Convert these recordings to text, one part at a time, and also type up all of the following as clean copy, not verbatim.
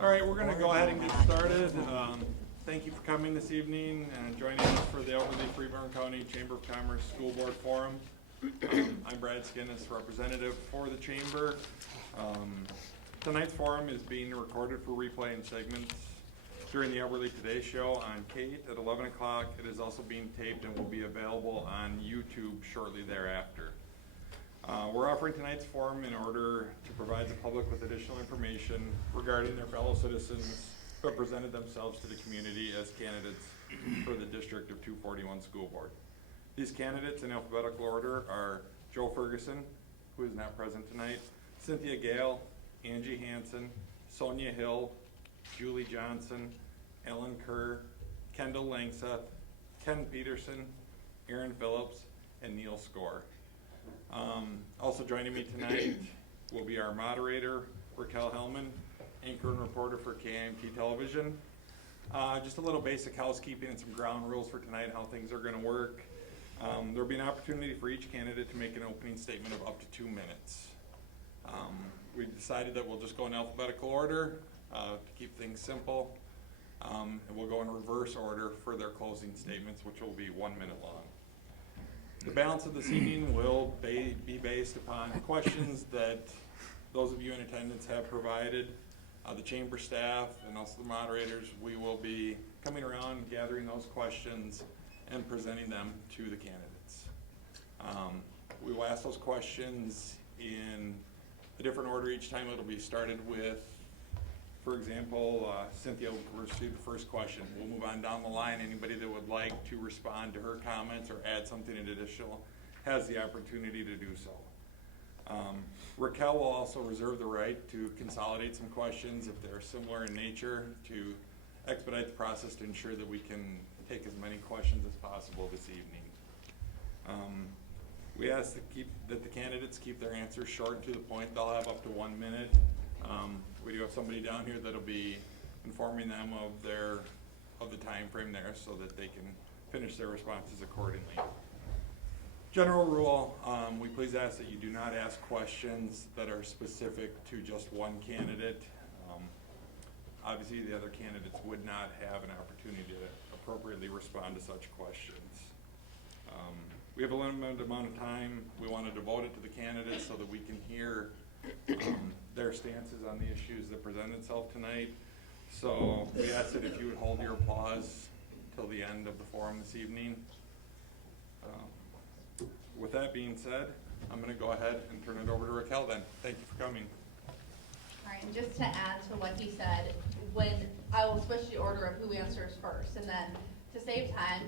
All right, we're going to go ahead and get started. Thank you for coming this evening and joining us for the Albert Lea Riverland County Chamber of Commerce School Board Forum. I'm Brad Skinnis, representative for the Chamber. Tonight's forum is being recorded for replay in segments during the Albert Lea Today show on Kate at 11 o'clock. It is also being taped and will be available on YouTube shortly thereafter. We're offering tonight's forum in order to provide the public with additional information regarding their fellow citizens who have presented themselves to the community as candidates for the District of 241 School Board. These candidates in alphabetical order are Joe Ferguson, who is not present tonight, Cynthia Gail, Angie Hanson, Sonjia Hill, Julie Johnson, Ellen Kehr, Kendall Langseth, Ken Petersen, Aaron Phillips, and Neal Skaar. Also joining me tonight will be our moderator, Raquel Hellman, anchor and reporter for KIMT Television. Just a little basic housekeeping and some ground rules for tonight, how things are going to work. There will be an opportunity for each candidate to make an opening statement of up to 2 minutes. We decided that we'll just go in alphabetical order to keep things simple, and we'll go in reverse order for their closing statements, which will be 1 minute long. The balance of this evening will be based upon questions that those of you in attendance have provided. The chamber staff and also the moderators, we will be coming around, gathering those questions, and presenting them to the candidates. We will ask those questions in a different order each time. It'll be started with, for example, Cynthia will receive the first question. We'll move on down the line. Anybody that would like to respond to her comments or add something additional has the opportunity to do so. Raquel will also reserve the right to consolidate some questions if they're similar in nature to expedite the process to ensure that we can take as many questions as possible this evening. We ask that the candidates keep their answers short and to the point. They'll have up to 1 minute. We do have somebody down here that'll be informing them of the time frame there so that they can finish their responses accordingly. General rule, we please ask that you do not ask questions that are specific to just one candidate. Obviously, the other candidates would not have an opportunity to appropriately respond to such questions. We have a limited amount of time. We want to devote it to the candidates so that we can hear their stances on the issues that present itself tonight. So we ask that if you would hold your applause till the end of the forum this evening. With that being said, I'm going to go ahead and turn it over to Raquel then. Thank you for coming. All right, and just to add to what he said, when I will switch the order of who answers first, and then to save time,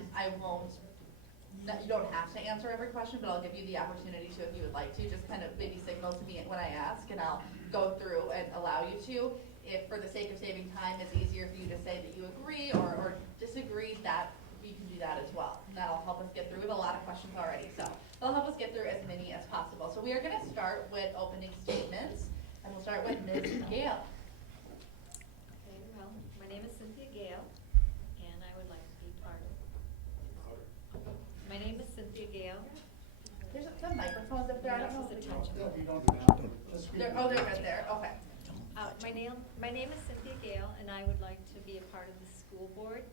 you don't have to answer every question, but I'll give you the opportunity to if you would like to. Just kind of maybe signal to me when I ask, and I'll go through and allow you to. If for the sake of saving time, it's easier for you to say that you agree or disagree, that you can do that as well. That'll help us get through. We have a lot of questions already, so that'll help us get through as many as possible. So we are going to start with opening statements, and we'll start with Ms. Gail. Okay, well, my name is Cynthia Gail, and I would like to be part of. My name is Cynthia Gail. There's some microphones up there. I don't know. This is attention. They're good there. Okay. My name is Cynthia Gail, and I would like to be a part of the school board.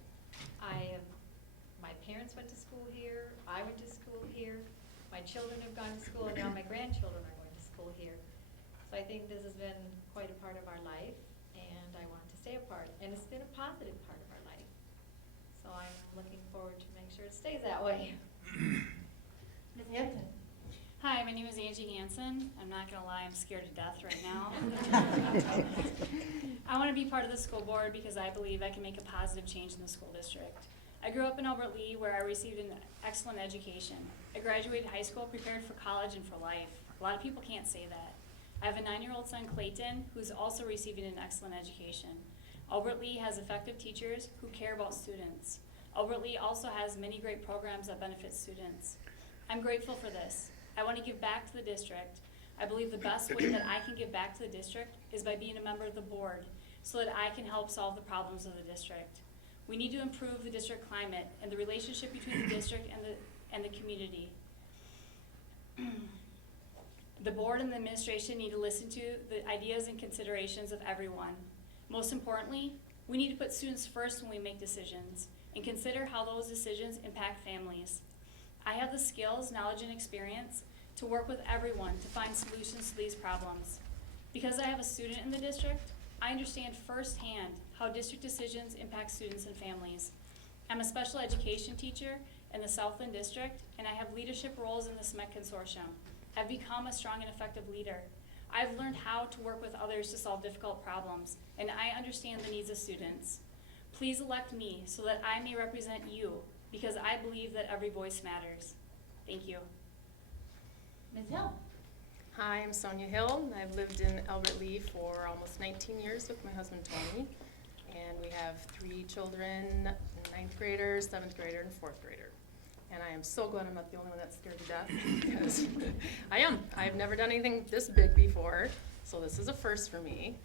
My parents went to school here. I went to school here. My children have gone to school, and now my grandchildren are going to school here. So I think this has been quite a part of our life, and I want to stay a part. And it's been a positive part of our life. So I'm looking forward to make sure it stays that way. Ms. Hanson. Hi, my name is Angie Hanson. I'm not going to lie, I'm scared to death right now. I want to be part of the school board because I believe I can make a positive change in the school district. I grew up in Albert Lea where I received an excellent education. I graduated high school prepared for college and for life. A lot of people can't say that. I have a 9-year-old son, Clayton, who's also receiving an excellent education. Albert Lea has effective teachers who care about students. Albert Lea also has many great programs that benefit students. I'm grateful for this. I want to give back to the district. I believe the best way that I can give back to the district is by being a member of the board so that I can help solve the problems of the district. We need to improve the district climate and the relationship between the district and the community. The board and the administration need to listen to the ideas and considerations of everyone. Most importantly, we need to put students first when we make decisions and consider how those decisions impact families. I have the skills, knowledge, and experience to work with everyone to find solutions to these problems. Because I have a student in the district, I understand firsthand how district decisions impact students and families. I'm a special education teacher in the Southland District, and I have leadership roles in the SMEC Consortium. I've become a strong and effective leader. I've learned how to work with others to solve difficult problems, and I understand the needs of students. Please elect me so that I may represent you, because I believe that every voice matters. Thank you. Ms. Hill? Hi, I'm Sonjia Hill. I've lived in Albert Lea for almost 19 years with my husband Tony. And we have 3 children, a 9th grader, 7th grader, and 4th grader. And I am so glad I'm not the only one that's scared to death, because I am. I've never done anything this big before, so this is a first for me.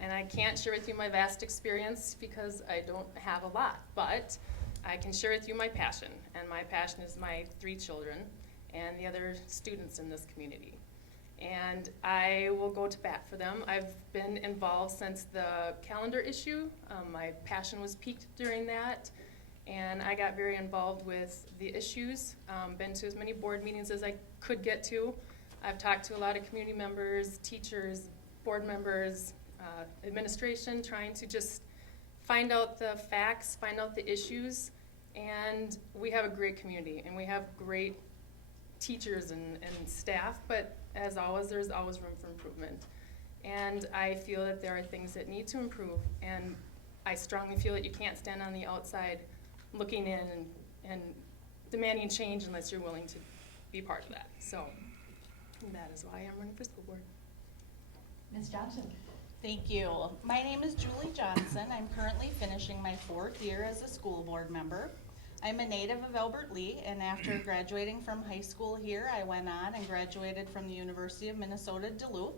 And I can't share with you my vast experience because I don't have a lot, but I can share with you my passion. And my passion is my 3 children and the other students in this community. And I will go to bat for them. I've been involved since the calendar issue. My passion was piqued during that, and I got very involved with the issues. Been to as many board meetings as I could get to. I've talked to a lot of community members, teachers, board members, administration, trying to just find out the facts, find out the issues, and we have a great community, and we have great teachers and staff, but as always, there's always room for improvement. And I feel that there are things that need to improve, and I strongly feel that you can't stand on the outside looking in and demanding change unless you're willing to be part of that. So that is why I'm running for school board. Ms. Johnson? Thank you. My name is Julie Johnson. I'm currently finishing my 4th year as a school board member. I'm a native of Albert Lea, and after graduating from high school here, I went on and graduated from the University of Minnesota Duluth.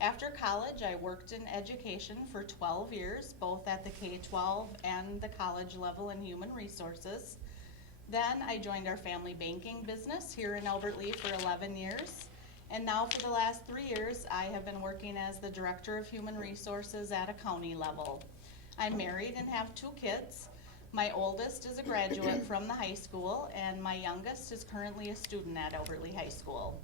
After college, I worked in education for 12 years, both at the K-12 and the college level in human resources. Then I joined our family banking business here in Albert Lea for 11 years. And now for the last 3 years, I have been working as the Director of Human Resources at a county level. I'm married and have 2 kids. My oldest is a graduate from the high school, and my youngest is currently a student at Albert Lea High School.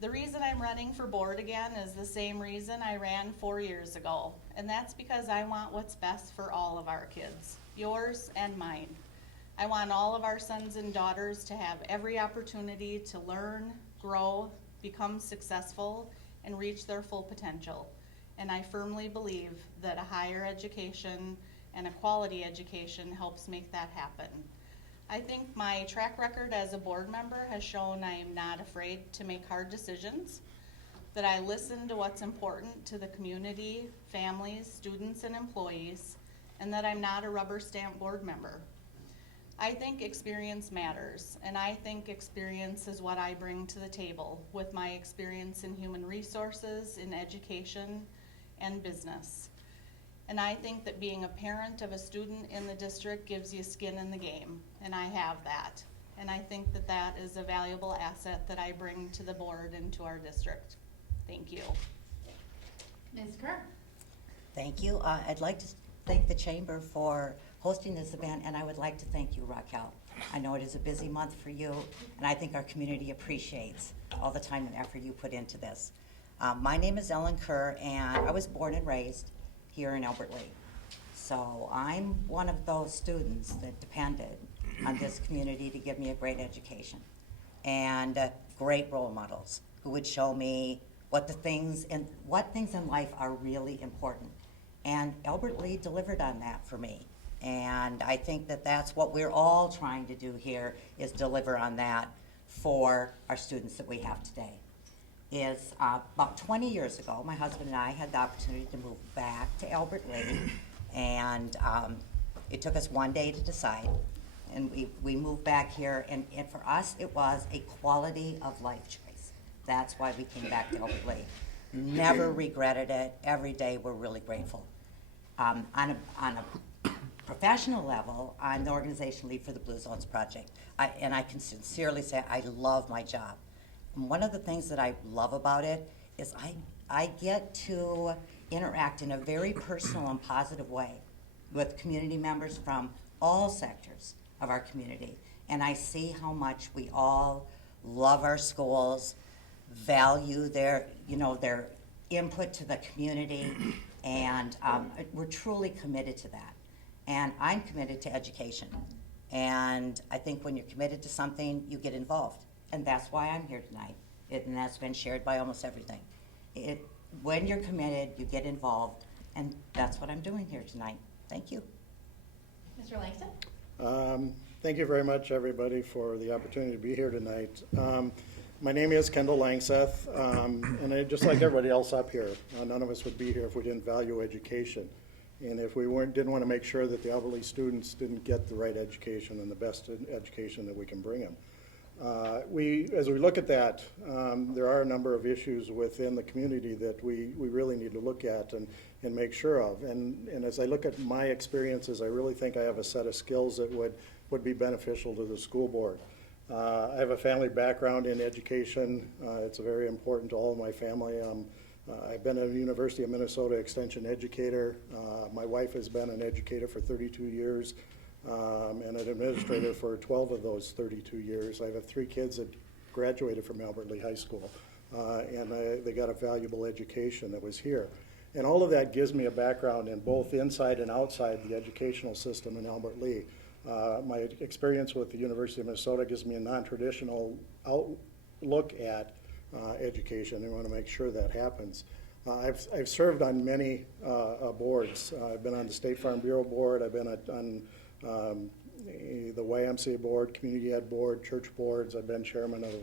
The reason I'm running for board again is the same reason I ran 4 years ago, and that's because I want what's best for all of our kids, yours and mine. I want all of our sons and daughters to have every opportunity to learn, grow, become successful, and reach their full potential. And I firmly believe that a higher education and a quality education helps make that happen. I think my track record as a board member has shown I am not afraid to make hard decisions, that I listen to what's important to the community, families, students, and employees, and that I'm not a rubber stamp board member. I think experience matters, and I think experience is what I bring to the table with my experience in human resources, in education, and business. And I think that being a parent of a student in the district gives you skin in the game, and I have that. And I think that that is a valuable asset that I bring to the board and to our district. Thank you. Ms. Kehr? Thank you. I'd like to thank the Chamber for hosting this event, and I would like to thank you, Raquel. I know it is a busy month for you, and I think our community appreciates all the time and effort you put into this. My name is Ellen Kehr, and I was born and raised here in Albert Lea. So I'm one of those students that depended on this community to give me a great education and great role models who would show me what things in life are really important. And Albert Lea delivered on that for me. And I think that that's what we're all trying to do here, is deliver on that for our students that we have today. About 20 years ago, my husband and I had the opportunity to move back to Albert Lea, and it took us one day to decide, and we moved back here, and for us it was a quality of life choice. That's why we came back to Albert Lea. Never regretted it. Every day we're really grateful. On a professional level, I'm the organization lead for the Blue Zones Project, and I can sincerely say I love my job. And one of the things that I love about it is I get to interact in a very personal and positive way with community members from all sectors of our community. And I see how much we all love our schools, value their, their input to the community, and we're truly committed to that. And I'm committed to education. And I think when you're committed to something, you get involved. And that's why I'm here tonight. And that's been shared by almost everything. When you're committed, you get involved. And that's what I'm doing here tonight. Thank you. Mr. Langseth? Thank you very much, everybody, for the opportunity to be here tonight. My name is Kendall Langseth, and just like everybody else up here, none of us would be here if we didn't value education. And if we didn't want to make sure that the Albert Lea students didn't get the right education and the best education that we can bring them. As we look at that, there are a number of issues within the community that we really need to look at and make sure of. And as I look at my experiences, I really think I have a set of skills that would be beneficial to the school board. I have a family background in education. It's very important to all of my family. I've been a University of Minnesota Extension educator. My wife has been an educator for 32 years. And an administrator for 12 of those 32 years. I have 3 kids that graduated from Albert Lea High School, and they got a valuable education that was here. And all of that gives me a background in both inside and outside the educational system in Albert Lea. My experience with the University of Minnesota gives me a non-traditional outlook at education. I want to make sure that happens. I've served on many boards. I've been on the State Farm Bureau Board. I've been on the YMCA board, community ed board, church boards. I've been chairman of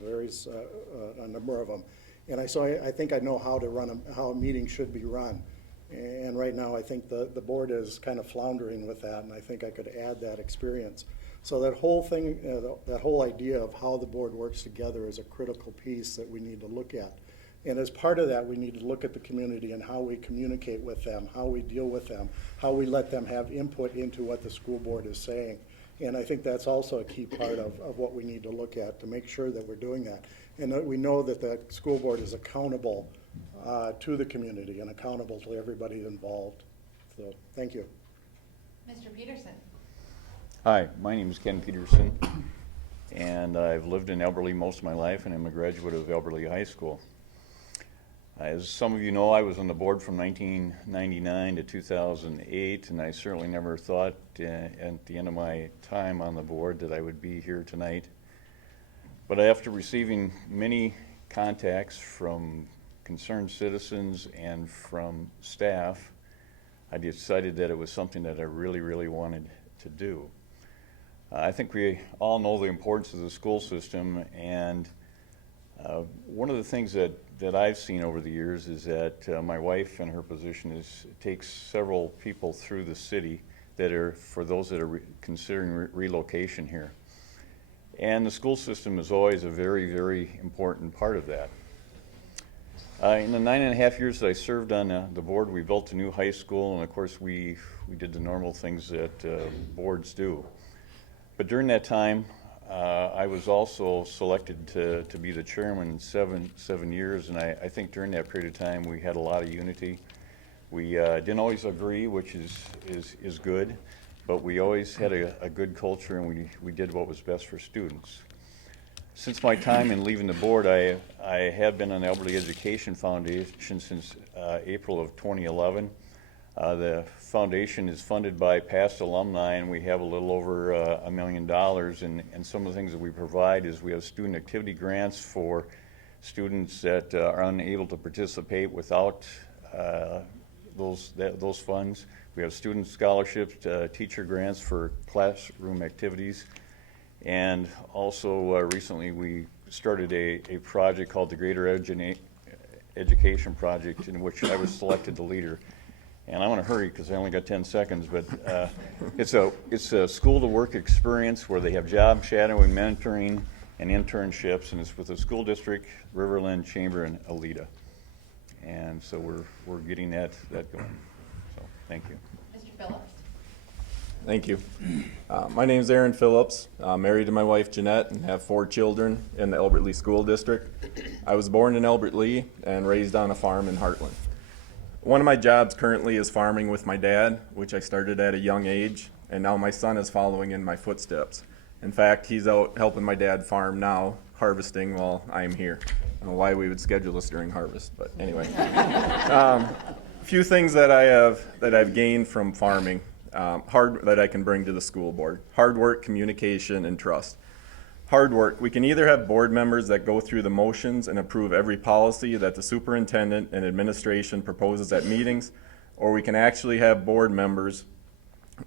a number of them. And I think I know how to run how a meeting should be run. And right now I think the board is kind of floundering with that, and I think I could add that experience. So that whole thing, that whole idea of how the board works together is a critical piece that we need to look at. And as part of that, we need to look at the community and how we communicate with them, how we deal with them, how we let them have input into what the school board is saying. And I think that's also a key part of what we need to look at to make sure that we're doing that. And that we know that the school board is accountable to the community and accountable to everybody involved. So, thank you. Mr. Petersen? Hi, my name is Ken Petersen, and I've lived in Albert Lea most of my life, and I'm a graduate of Albert Lea High School. As some of you know, I was on the board from 1999 to 2008, and I certainly never thought at the end of my time on the board that I would be here tonight. But after receiving many contacts from concerned citizens and from staff, I decided that it was something that I really, really wanted to do. I think we all know the importance of the school system, and one of the things that I've seen over the years is that my wife in her position takes several people through the city that are, for those that are considering relocation here. And the school system is always a very, very important part of that. In the 9.5 years that I served on the board, we built a new high school, and of course we did the normal things that boards do. But during that time, I was also selected to be the chairman 7 years, and I think during that period of time we had a lot of unity. We didn't always agree, which is good, but we always had a good culture, and we did what was best for students. Since my time in leaving the board, I have been on the Albert Lea Education Foundation since April of 2011. The foundation is funded by past alumni, and we have a little over $1 million, and some of the things that we provide is we have student activity grants for students that are unable to participate without those funds. We have student scholarships, teacher grants for classroom activities, and also recently we started a project called the Greater Education Project, in which I was selected the leader. And I'm going to hurry because I only got 10 seconds, but it's a school-to-work experience where they have job shadowing, mentoring, and internships, and it's with the school district, Riverland Chamber, and Alita. And so we're getting that going. So thank you. Mr. Phillips? Thank you. My name is Aaron Phillips. I'm married to my wife Jeanette and have 4 children in the Albert Lea School District. I was born in Albert Lea and raised on a farm in Heartland. One of my jobs currently is farming with my dad, which I started at a young age, and now my son is following in my footsteps. In fact, he's out helping my dad farm now, harvesting while I'm here. I don't know why we would schedule this during harvest, but anyway. A few things that I've gained from farming, that I can bring to the school board. Hard work, communication, and trust. Hard work. We can either have board members that go through the motions and approve every policy that the superintendent and administration proposes at meetings, or we can actually have board members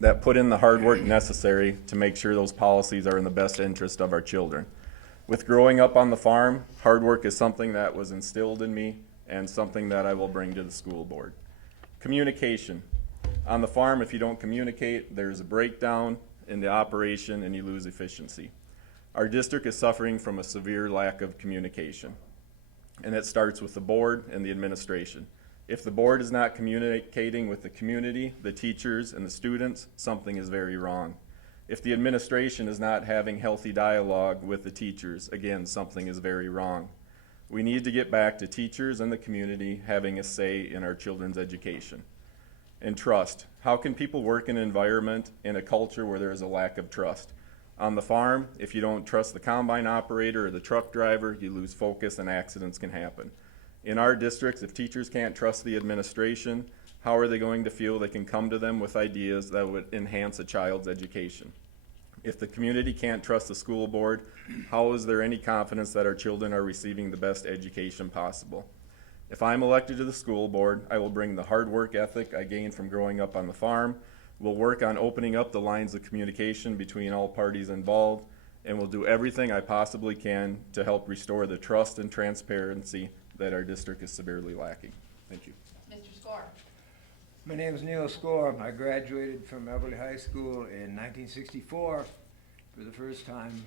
that put in the hard work necessary to make sure those policies are in the best interest of our children. With growing up on the farm, hard work is something that was instilled in me and something that I will bring to the school board. Communication. On the farm, if you don't communicate, there's a breakdown in the operation and you lose efficiency. Our district is suffering from a severe lack of communication, and it starts with the board and the administration. If the board is not communicating with the community, the teachers, and the students, something is very wrong. If the administration is not having healthy dialogue with the teachers, again, something is very wrong. We need to get back to teachers and the community having a say in our children's education. And trust. How can people work in an environment, in a culture where there is a lack of trust? On the farm, if you don't trust the combine operator or the truck driver, you lose focus and accidents can happen. In our districts, if teachers can't trust the administration, how are they going to feel they can come to them with ideas that would enhance a child's education? If the community can't trust the school board, how is there any confidence that our children are receiving the best education possible? If I'm elected to the school board, I will bring the hard work ethic I gained from growing up on the farm. We'll work on opening up the lines of communication between all parties involved, and we'll do everything I possibly can to help restore the trust and transparency that our district is severely lacking. Thank you. Mr. Skaar. My name is Neal Skaar. I graduated from Albert Lea High School in 1964 for the first time,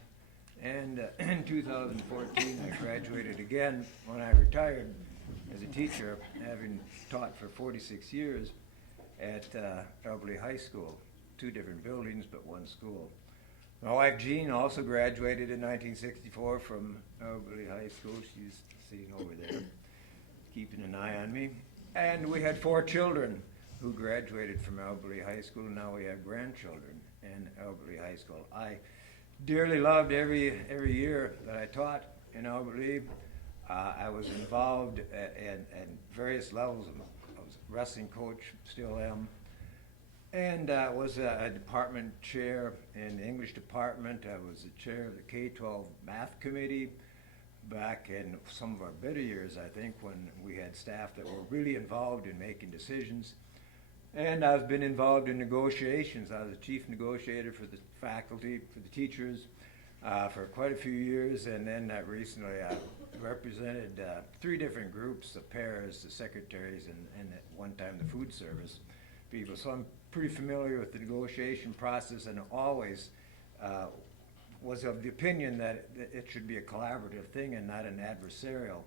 and in 2014 I graduated again when I retired as a teacher, having taught for 46 years at Albert Lea High School, 2 different buildings but 1 school. My wife Jean also graduated in 1964 from Albert Lea High School. She's sitting over there, keeping an eye on me. And we had 4 children who graduated from Albert Lea High School. Now we have grandchildren in Albert Lea High School. I dearly loved every year that I taught in Albert Lea. I was involved at various levels. I was a wrestling coach, still am, and was a department chair in the English department. I was the chair of the K-12 math committee back in some of our better years, I think, when we had staff that were really involved in making decisions. And I've been involved in negotiations. I was the chief negotiator for the faculty, for the teachers, for quite a few years, and then recently I represented 3 different groups, the pairs, the secretaries, and at one time the food service people. So I'm pretty familiar with the negotiation process, and always was of the opinion that it should be a collaborative thing and not an adversarial.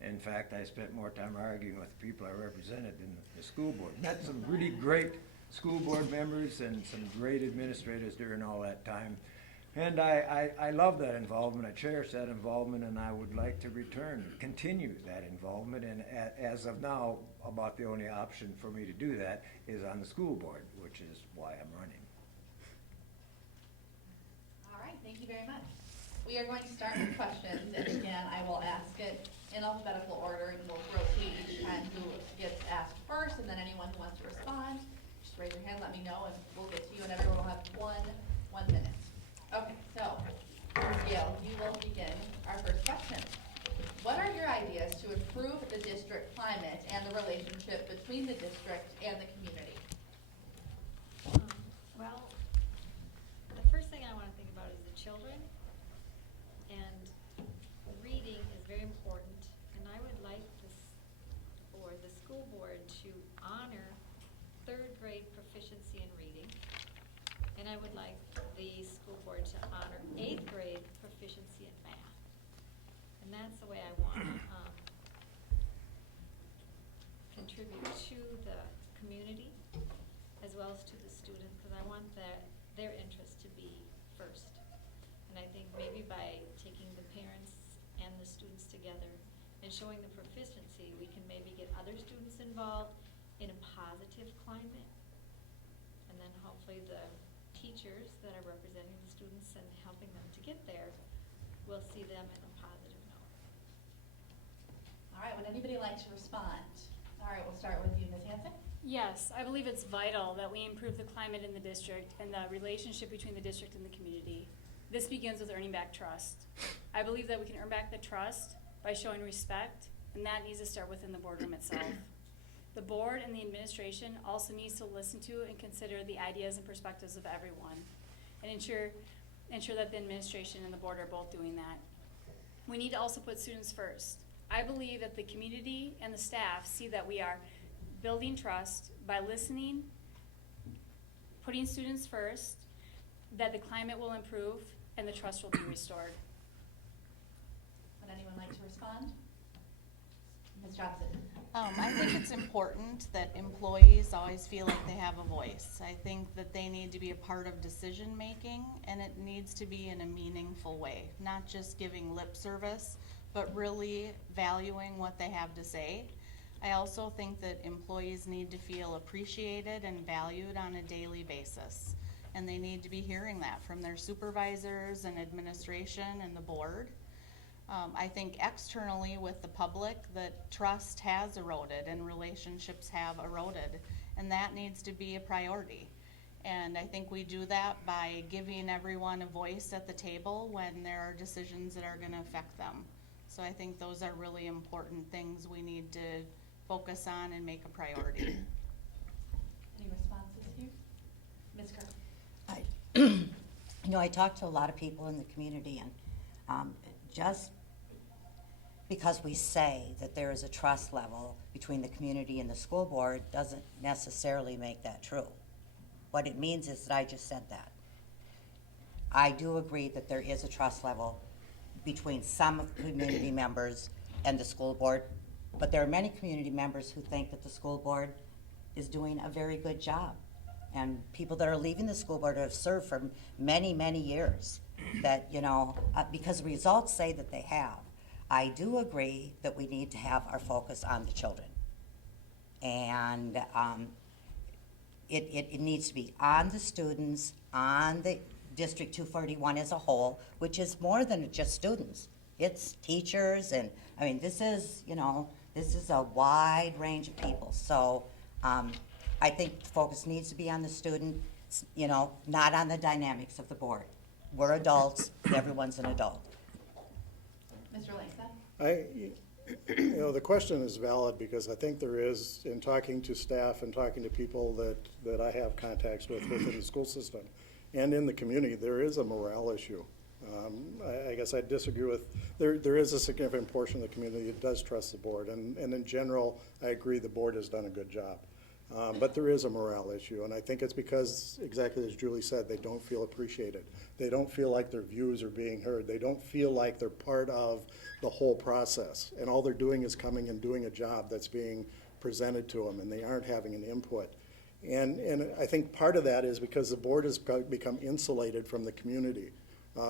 In fact, I spent more time arguing with the people I represented in the school board. Met some really great school board members and some great administrators during all that time. And I love that involvement, I cherish that involvement, and I would like to continue that involvement. And as of now, about the only option for me to do that is on the school board, which is why I'm running. All right, thank you very much. We are going to start with questions, and again, I will ask it in alphabetical order, and we'll rotate each time who gets asked first, and then anyone who wants to respond, just raise your hand, let me know, and we'll get to you, and everyone will have one minute. Okay, so, Gail, you will begin our first question. What are your ideas to improve the district climate and the relationship between the district and the community? Well, the first thing I want to think about is the children, and reading is very important, and I would like the school board to honor 3rd grade proficiency in reading, and I would like the school board to honor 8th grade proficiency in math. And that's the way I want to contribute to the community as well as to the students, because I want their interest to be first. And I think maybe by taking the parents and the students together and showing the proficiency, we can maybe get other students involved positive climate. And then hopefully the teachers that are representing the students and helping them to get there will see them in a positive note. All right, would anybody like to respond? All right, we'll start with you, Ms. Hanson. Yes, I believe it's vital that we improve the climate in the district and the relationship between the district and the community. This begins with earning back trust. I believe that we can earn back the trust by showing respect, and that needs to start within the boardroom itself. The board and the administration also needs to listen to and consider the ideas and perspectives of everyone, and ensure that the administration and the board are both doing that. We need to also put students first. I believe that the community and the staff see that we are building trust by listening, putting students first, that the climate will improve and the trust will be restored. Would anyone like to respond? Ms. Johnson. I think it's important that employees always feel like they have a voice. I think that they need to be a part of decision-making, and it needs to be in a meaningful way, not just giving lip service, but really valuing what they have to say. I also think that employees need to feel appreciated and valued on a daily basis, and they need to be hearing that from their supervisors and administration and the board. I think externally with the public, that trust has eroded and relationships have eroded, and that needs to be a priority. And I think we do that by giving everyone a voice at the table when there are decisions that are going to affect them. So I think those are really important things we need to focus on and make a priority. Any responses here? Ms. Kerr. I talk to a lot of people in the community, and just because we say that there is a trust level between the community and the school board doesn't necessarily make that true. What it means is that I just said that. I do agree that there is a trust level between some of the community members and the school board, but there are many community members who think that the school board is doing a very good job. And people that are leaving the school board have served for many, many years, that, because results say that they have. I do agree that we need to have our focus on the children. And it needs to be on the students, on the District 241 as a whole, which is more than just students. It's teachers, and this is a wide range of people. So I think the focus needs to be on the student, not on the dynamics of the board. We're adults, everyone's an adult. Mr. Langseth. The question is valid because I think there is, in talking to staff and talking to people that I have contacts with within the school system and in the community, there is a morale issue. I guess I disagree with, there is a significant portion of the community that does trust the board, and in general, I agree the board has done a good job. But there is a morale issue, and I think it's because, exactly as Julie said, they don't feel appreciated. They don't feel like their views are being heard. They don't feel like they're part of the whole process, and all they're doing is coming and doing a job that's being presented to them, and they aren't having an input. And I think part of that is because the board has become insulated from the community.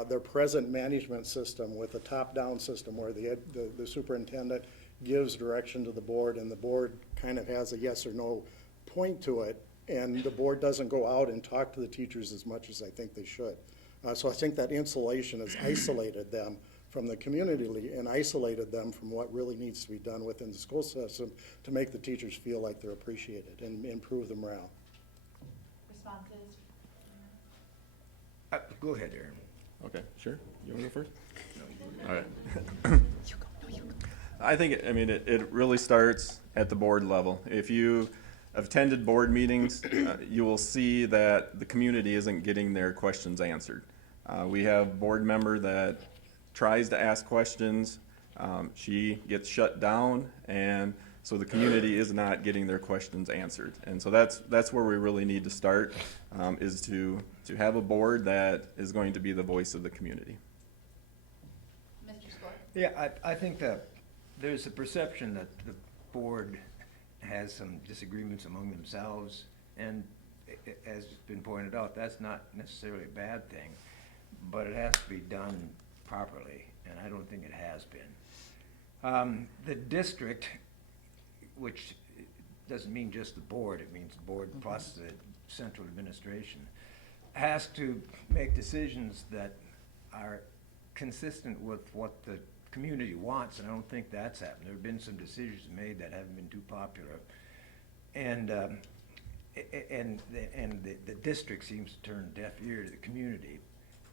Their present management system with a top-down system where the superintendent gives direction to the board, and the board kind of has a yes or no point to it, and the board doesn't go out and talk to the teachers as much as I think they should. So I think that insulation has isolated them from the community and isolated them from what really needs to be done within the school system to make the teachers feel like they're appreciated and improve the morale. Responses? Go ahead, Aaron. Okay, sure. You want to go first? All right. I think, it really starts at the board level. If you have attended board meetings, you will see that the community isn't getting their questions answered. We have a board member that tries to ask questions. She gets shut down, and so the community is not getting their questions answered. And so that's where we really need to start, is to have a board that is going to be the voice of the community. Mr. Skaar. Yeah, I think that there's a perception that the board has some disagreements among themselves, and as has been pointed out, that's not necessarily a bad thing, but it has to be done properly, and I don't think it has been. The district, which doesn't mean just the board, it means the board plus the central administration, has to make decisions that are consistent with what the community wants, and I don't think that's happened. There have been some decisions made that haven't been too popular. And the district seems to turn a deaf ear to the community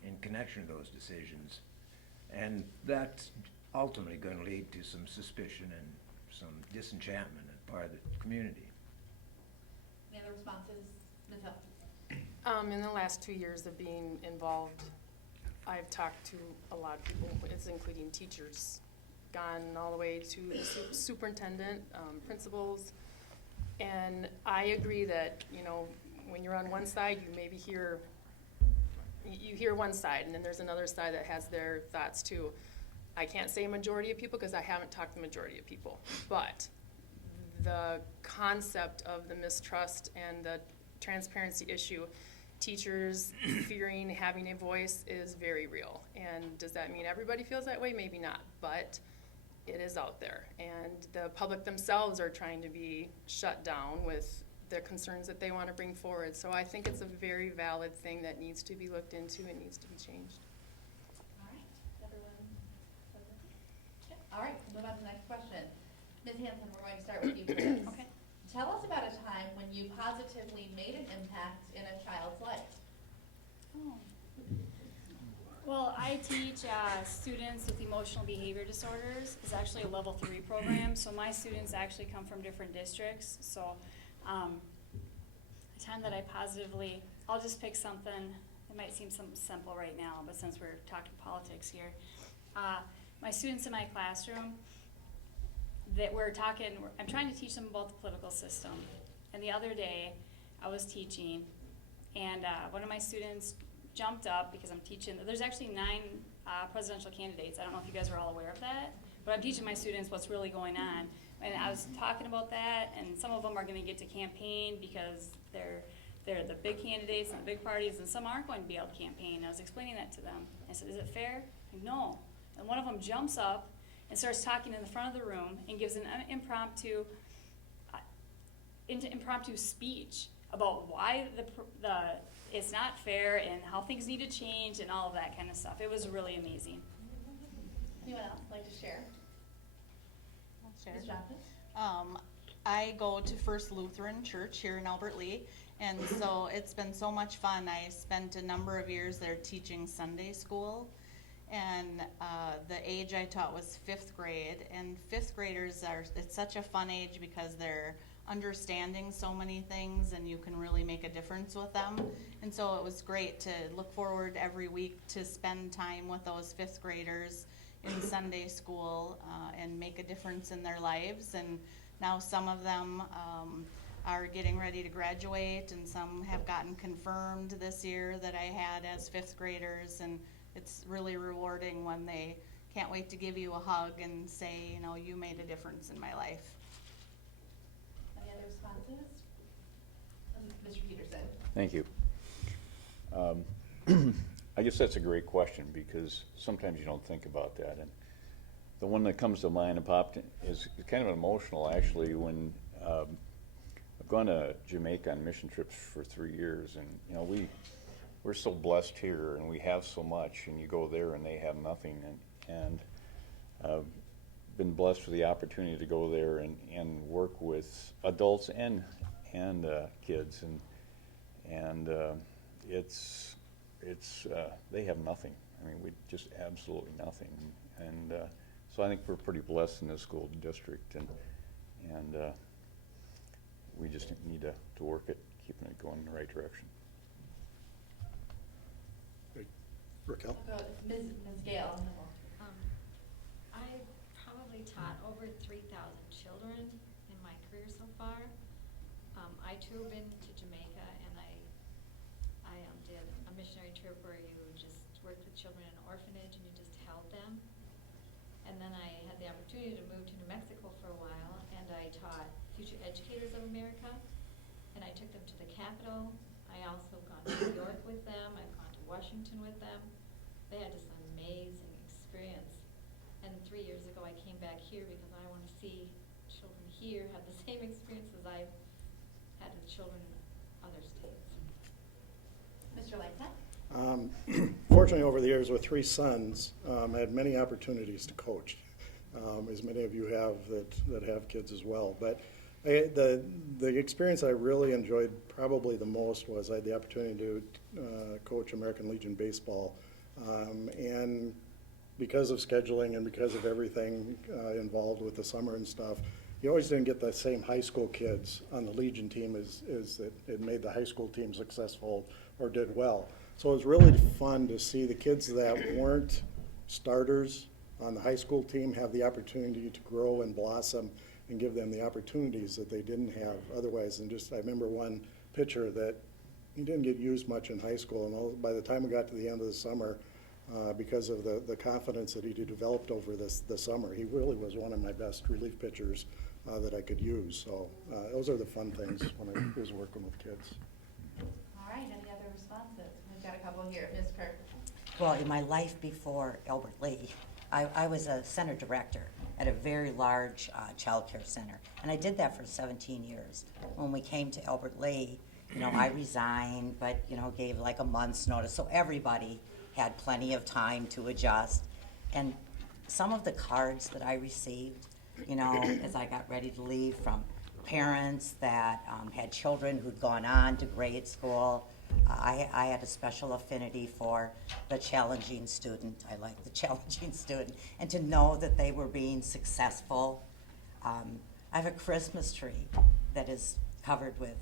in connection to those decisions. And that's ultimately going to lead to some suspicion and some disenchantment on part of the community. Any other responses? Ms. Hill? In the last 2 years of being involved, I've talked to a lot of people, it's including teachers, gone all the way to the superintendent, principals, and I agree that, you know, when you're on one side, you maybe hear one side, and then there's another side that has their thoughts too. I can't say majority of people because I haven't talked to the majority of people, but the concept of the mistrust and the transparency issue, teachers fearing having a voice, is very real. And does that mean everybody feels that way? Maybe not, but it is out there. And the public themselves are trying to be shut down with the concerns that they want to bring forward. So I think it's a very valid thing that needs to be looked into and needs to be changed. All right, everyone says it? Okay. All right, we'll move on to the next question. Ms. Hanson, we're going to start with you for this. Okay. Tell us about a time when you positively made an impact in a child's life. Well, I teach students with emotional behavior disorders. It's actually a level 3 program, so my students actually come from different districts. So the time that I positively, I'll just pick something, it might seem simple right now, but since we're talking politics here, my students in my classroom, that I'm trying to teach them about the political system. And the other day, I was teaching, and one of my students jumped up because I'm teaching. There's actually 9 presidential candidates. I don't know if you guys are all aware of that, but I'm teaching my students what's really going on. And I was talking about that, and some of them are going to get to campaign because they're the big candidates and the big parties, and some aren't going to be able to campaign. I was explaining that to them. I said, "Is it fair?" Like, no. And one of them jumps up and starts talking in the front of the room and gives an impromptu speech about why it's not fair and how things need to change and all of that kind of stuff. It was really amazing. Anyone else like to share? Ms. Johnson? I go to First Lutheran Church here in Albert Lea, and so it's been so much fun. I spent a number of years there teaching Sunday school, and the age I taught was 5th grade, and 5th graders it's such a fun age because they're understanding so many things and you can really make a difference with them. And so it was great to look forward every week to spend time with those 5th graders in Sunday school and make a difference in their lives. And now some of them are getting ready to graduate, and some have gotten confirmed this year that I had as 5th graders, and it's really rewarding when they can't wait to give you a hug and say, you know, you made a difference in my life. Any other responses? Mr. Petersen? Thank you. I guess that's a great question because sometimes you don't think about that. And the one that comes to mind and popped in is kind of emotional actually when I've gone to Jamaica on mission trips for 3 years, and you know we're so blessed here and we have so much, and you go there and they have nothing, and been blessed with the opportunity to go there and work with adults and kids, and it's they have nothing. I mean, we just absolutely nothing, and so I think we're pretty blessed in this school district, and we just need to work at keeping it going in the right direction. Raquel? I'll go with Ms. Gail. I probably taught over 3,000 children in my career so far. I too have been to Jamaica, and I did a missionary trip where you just worked with children in an orphanage and you just held them. And then I had the opportunity to move to New Mexico for a while, and I taught Future Educators of America, and I took them to the Capitol. I also gone to New York with them. I've gone to Washington with them. They had just an amazing experience. And 3 years ago I came back here because I want to see children here have the same experience as I've had with children in other states. Mr. Langseth? Fortunately, over the years with 3 sons, I had many opportunities to coach, as many of you have that have kids as well. But the experience I really enjoyed probably the most was I had the opportunity to coach American Legion baseball. And because of scheduling and because of everything involved with the summer and stuff, you always didn't get the same high school kids on the Legion team as it made the high school team successful or did well. So it was really fun to see the kids that weren't starters on the high school team have the opportunity to grow and blossom and give them the opportunities that they didn't have otherwise. And just, I remember one pitcher that he didn't get used much in high school, and by the time we got to the end of the summer, because of the confidence that he developed over the summer, he really was one of my best relief pitchers that I could use. So those are the fun things when I was working with kids. All right, any other responses? We've got a couple here. Ms. Kehr? Well, in my life before Albert Lea, I was a center director at a very large child care center, and I did that for 17 years. When we came to Albert Lea, I resigned, but, gave like a month's notice, so everybody had plenty of time to adjust. And some of the cards that I received, as I got ready to leave, from parents that had children who'd gone on to grade school. I had a special affinity for the challenging student. I like the challenging student. And to know that they were being successful. I have a Christmas tree that is covered with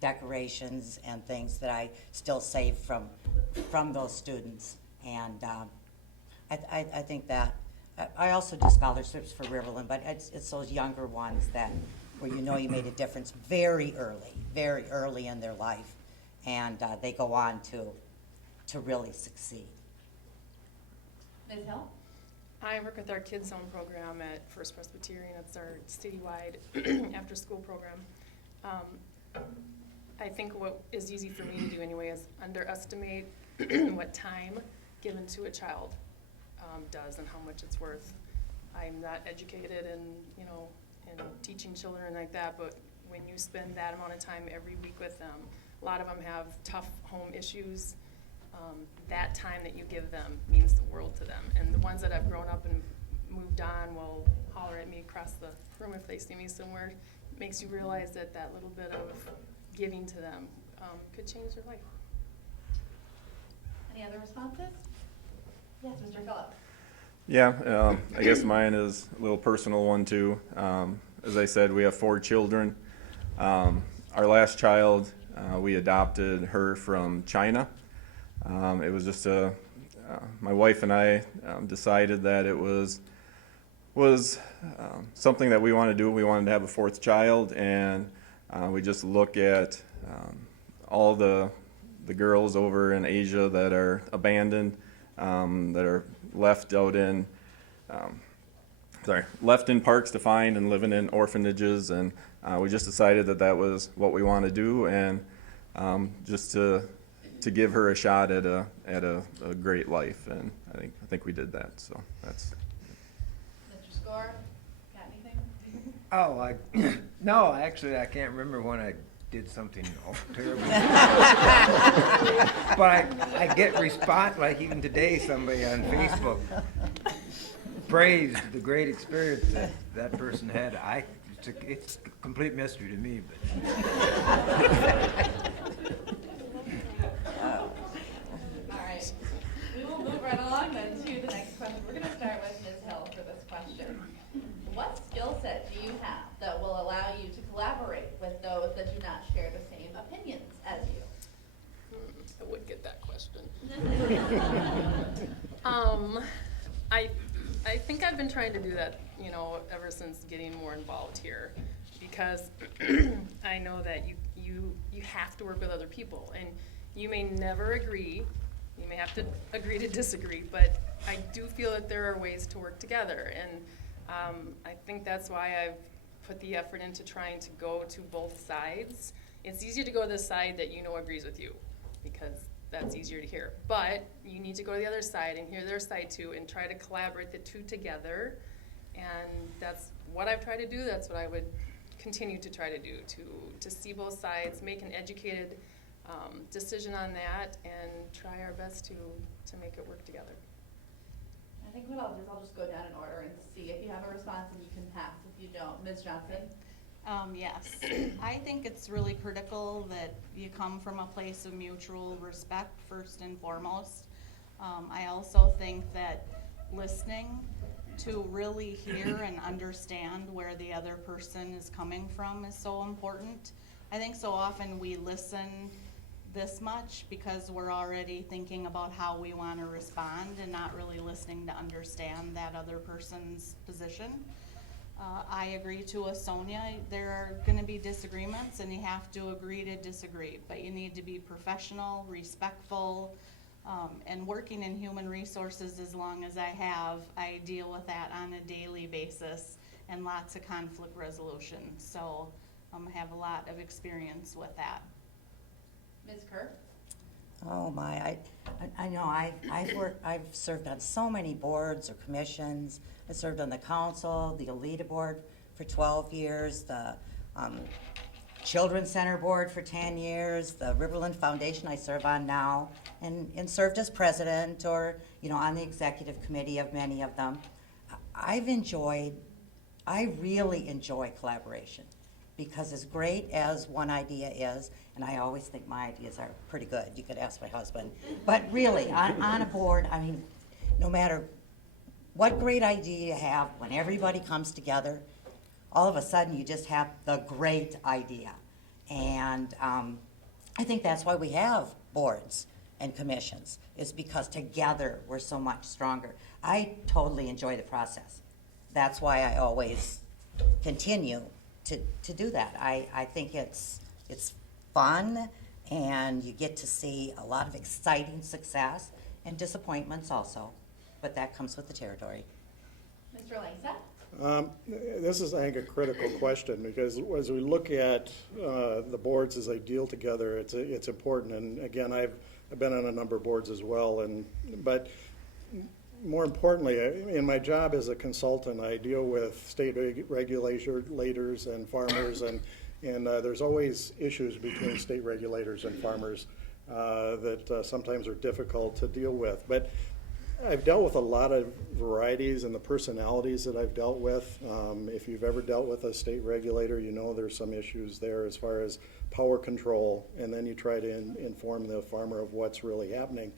decorations and things that I still save from those students. And I think that, I also do scholarships for Riverland, but it's those younger ones that, where you made a difference very early in their life. And they go on to really succeed. Ms. Hill? I work with our Kids Zone program at First Presbyterian. It's our citywide after-school program. I think what is easy for me to do anyway is underestimate what time given to a child does and how much it's worth. I'm not educated in teaching children like that, but when you spend that amount of time every week with them, a lot of them have tough home issues. That time that you give them means the world to them. And the ones that have grown up and moved on will holler at me across the room if they see me somewhere. It makes you realize that that little bit of giving to them could change their life. Any other responses? Yes, Mr. Phillips. Yeah, I guess mine is a little personal one too. As I said, we have 4 children. Our last child, we adopted her from China. It was just my wife and I decided that it was something that we wanted to do. We wanted to have a 4th child, and we just look at all the girls over in Asia that are abandoned, that are left out in left in parks to find and living in orphanages, and we just decided that was what we want to do, and just to give her a shot at a great life, and I think we did that. So that's. Mr. Skaar, got anything? Oh, no, actually, I can't remember when I did something terrible. But I get response, like even today, somebody on Facebook praised the great experience that person had. It's a complete mystery to me, but. All right. We will move right along then to the next question. We're going to start with Ms. Hill for this question. What skill set do you have that will allow you to collaborate with those that do not share the same opinions as you? I would get that question. I think I've been trying to do that, ever since getting more involved here, because I know that you have to work with other people, and you may never agree. You may have to agree to disagree, but I do feel that there are ways to work together, and I think that's why I've put the effort into trying to go to both sides. It's easier to go to the side that agrees with you, because that's easier to hear. But you need to go to the other side and hear their side too, and try to collaborate the two together. And that's what I've tried to do. That's what I would continue to try to do, to see both sides, make an educated decision on that, and try our best to make it work together. I think what I'll do is I'll just go down in order and see if you have a response, and you can pass if you don't. Ms. Johnson? Yes, I think it's really critical that you come from a place of mutual respect first and foremost. I also think that listening to really hear and understand where the other person is coming from is so important. I think so often we listen this much because we're already thinking about how we want to respond and not really listening to understand that other person's position. I agree too with Sonjia. There are going to be disagreements and you have to agree to disagree, but you need to be professional, respectful, and working in human resources as long as I deal with that on a daily basis and lots of conflict resolution. So I have a lot of experience with that. Ms. Kehr? Oh my, I know, I've served on so many boards or commissions. I served on the council, the Alita Board for 12 years, the Children's Center Board for 10 years, the Riverland Foundation I serve on now, and served as president or, on the executive committee of many of them. I really enjoy collaboration, because as great as one idea is, and I always think my ideas are pretty good, you could ask my husband, but really, on a board, I mean, no matter what great idea you have, when everybody comes together, all of a sudden you just have the great idea. And I think that's why we have boards and commissions, is because together we're so much stronger. I totally enjoy the process. That's why I always continue to do that. I think it's fun, and you get to see a lot of exciting success and disappointments also, but that comes with the territory. Mr. Langseth? This is, I think, a critical question, because as we look at the boards as they deal together, it's important. And again, I've been on a number of boards as well, but more importantly, in my job as a consultant, I deal with state regulators and farmers, and there's always issues between state regulators and farmers that sometimes are difficult to deal with. But I've dealt with a lot of varieties in the personalities that I've dealt with. If you've ever dealt with a state regulator, you know there's some issues there as far as power control, and then you try to inform the farmer of what's really happening.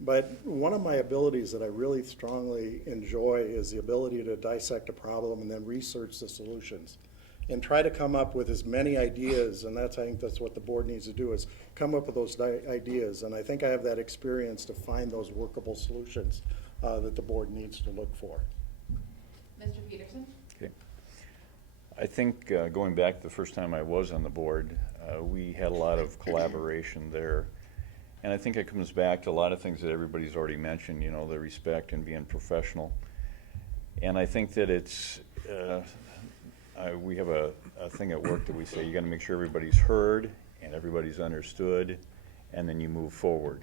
But one of my abilities that I really strongly enjoy is the ability to dissect a problem and then research the solutions and try to come up with as many ideas, and I think that's what the board needs to do, is come up with those ideas. And I think I have that experience to find those workable solutions that the board needs to look for. Mr. Petersen? Okay. I think going back to the first time I was on the board, we had a lot of collaboration there. And I think it comes back to a lot of things that everybody's already mentioned, the respect and being professional. And I think that it's, we have a thing at work that we say, you gotta make sure everybody's heard and everybody's understood, and then you move forward.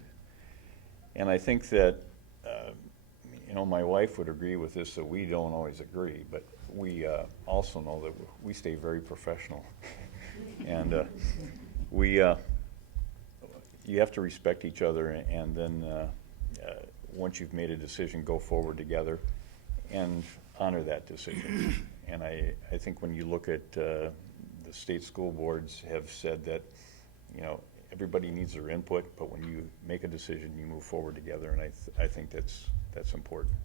And I think that, my wife would agree with this, that we don't always agree, but we also know that we stay very professional. And you have to respect each other, and then once you've made a decision, go forward together and honor that decision. And I think when you look at the state school boards have said that, everybody needs their input, but when you make a decision, you move forward together, and I think that's important,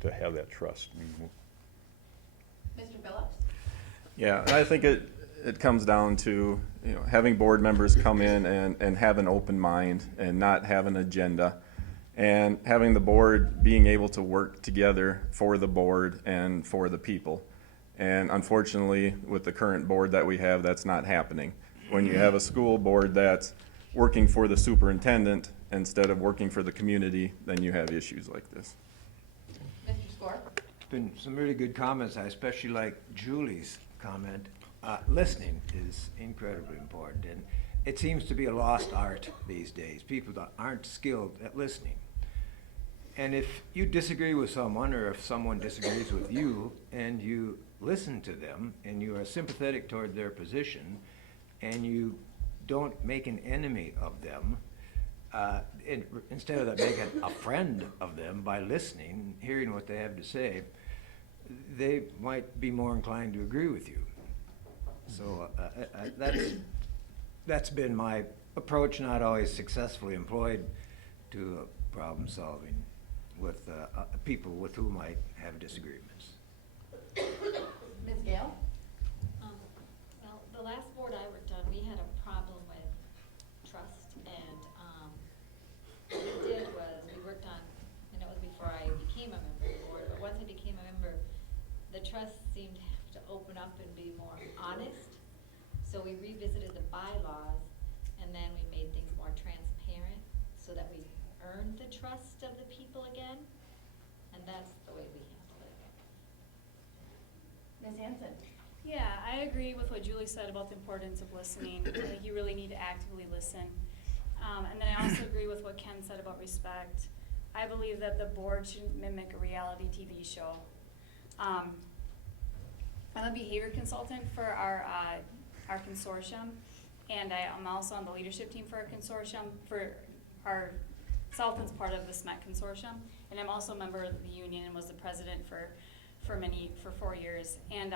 to have that trust. Mr. Phillips? Yeah, and I think it comes down to having board members come in and have an open mind and not have an agenda, and having the board being able to work together for the board and for the people. And unfortunately, with the current board that we have, that's not happening. When you have a school board that's working for the superintendent instead of working for the community, then you have issues like this. Mr. Skaar? Been some really good comments. I especially like Julie's comment. Listening is incredibly important, and it seems to be a lost art these days. People that aren't skilled at listening. And if you disagree with someone, or if someone disagrees with you, and you listen to them, and you are sympathetic toward their position, and you don't make an enemy of them, instead of that, make a friend of them by listening, hearing what they have to say, they might be more inclined to agree with you. So that's been my approach, not always successfully employed, to problem solving with people with whom I have disagreements. Ms. Gail? Well, the last board I worked on, we had a problem with trust, and what we did was we worked on, and it was before I became a member of the board, but once I became a member, the trust seemed to open up and be more honest. So we revisited the bylaws, and then we made things more transparent so that we earned the trust of the people again, and that's the way we handle it. Ms. Hanson? Yeah, I agree with what Julie said about the importance of listening. I think you really need to actively listen. And then I also agree with what Ken said about respect. I believe that the board shouldn't mimic a reality TV show. I'm a behavior consultant for our consortium, and I'm also on the leadership team for our consortium. For our Southland's part of the SMET consortium, and I'm also a member of the union and was the president for 4 years. And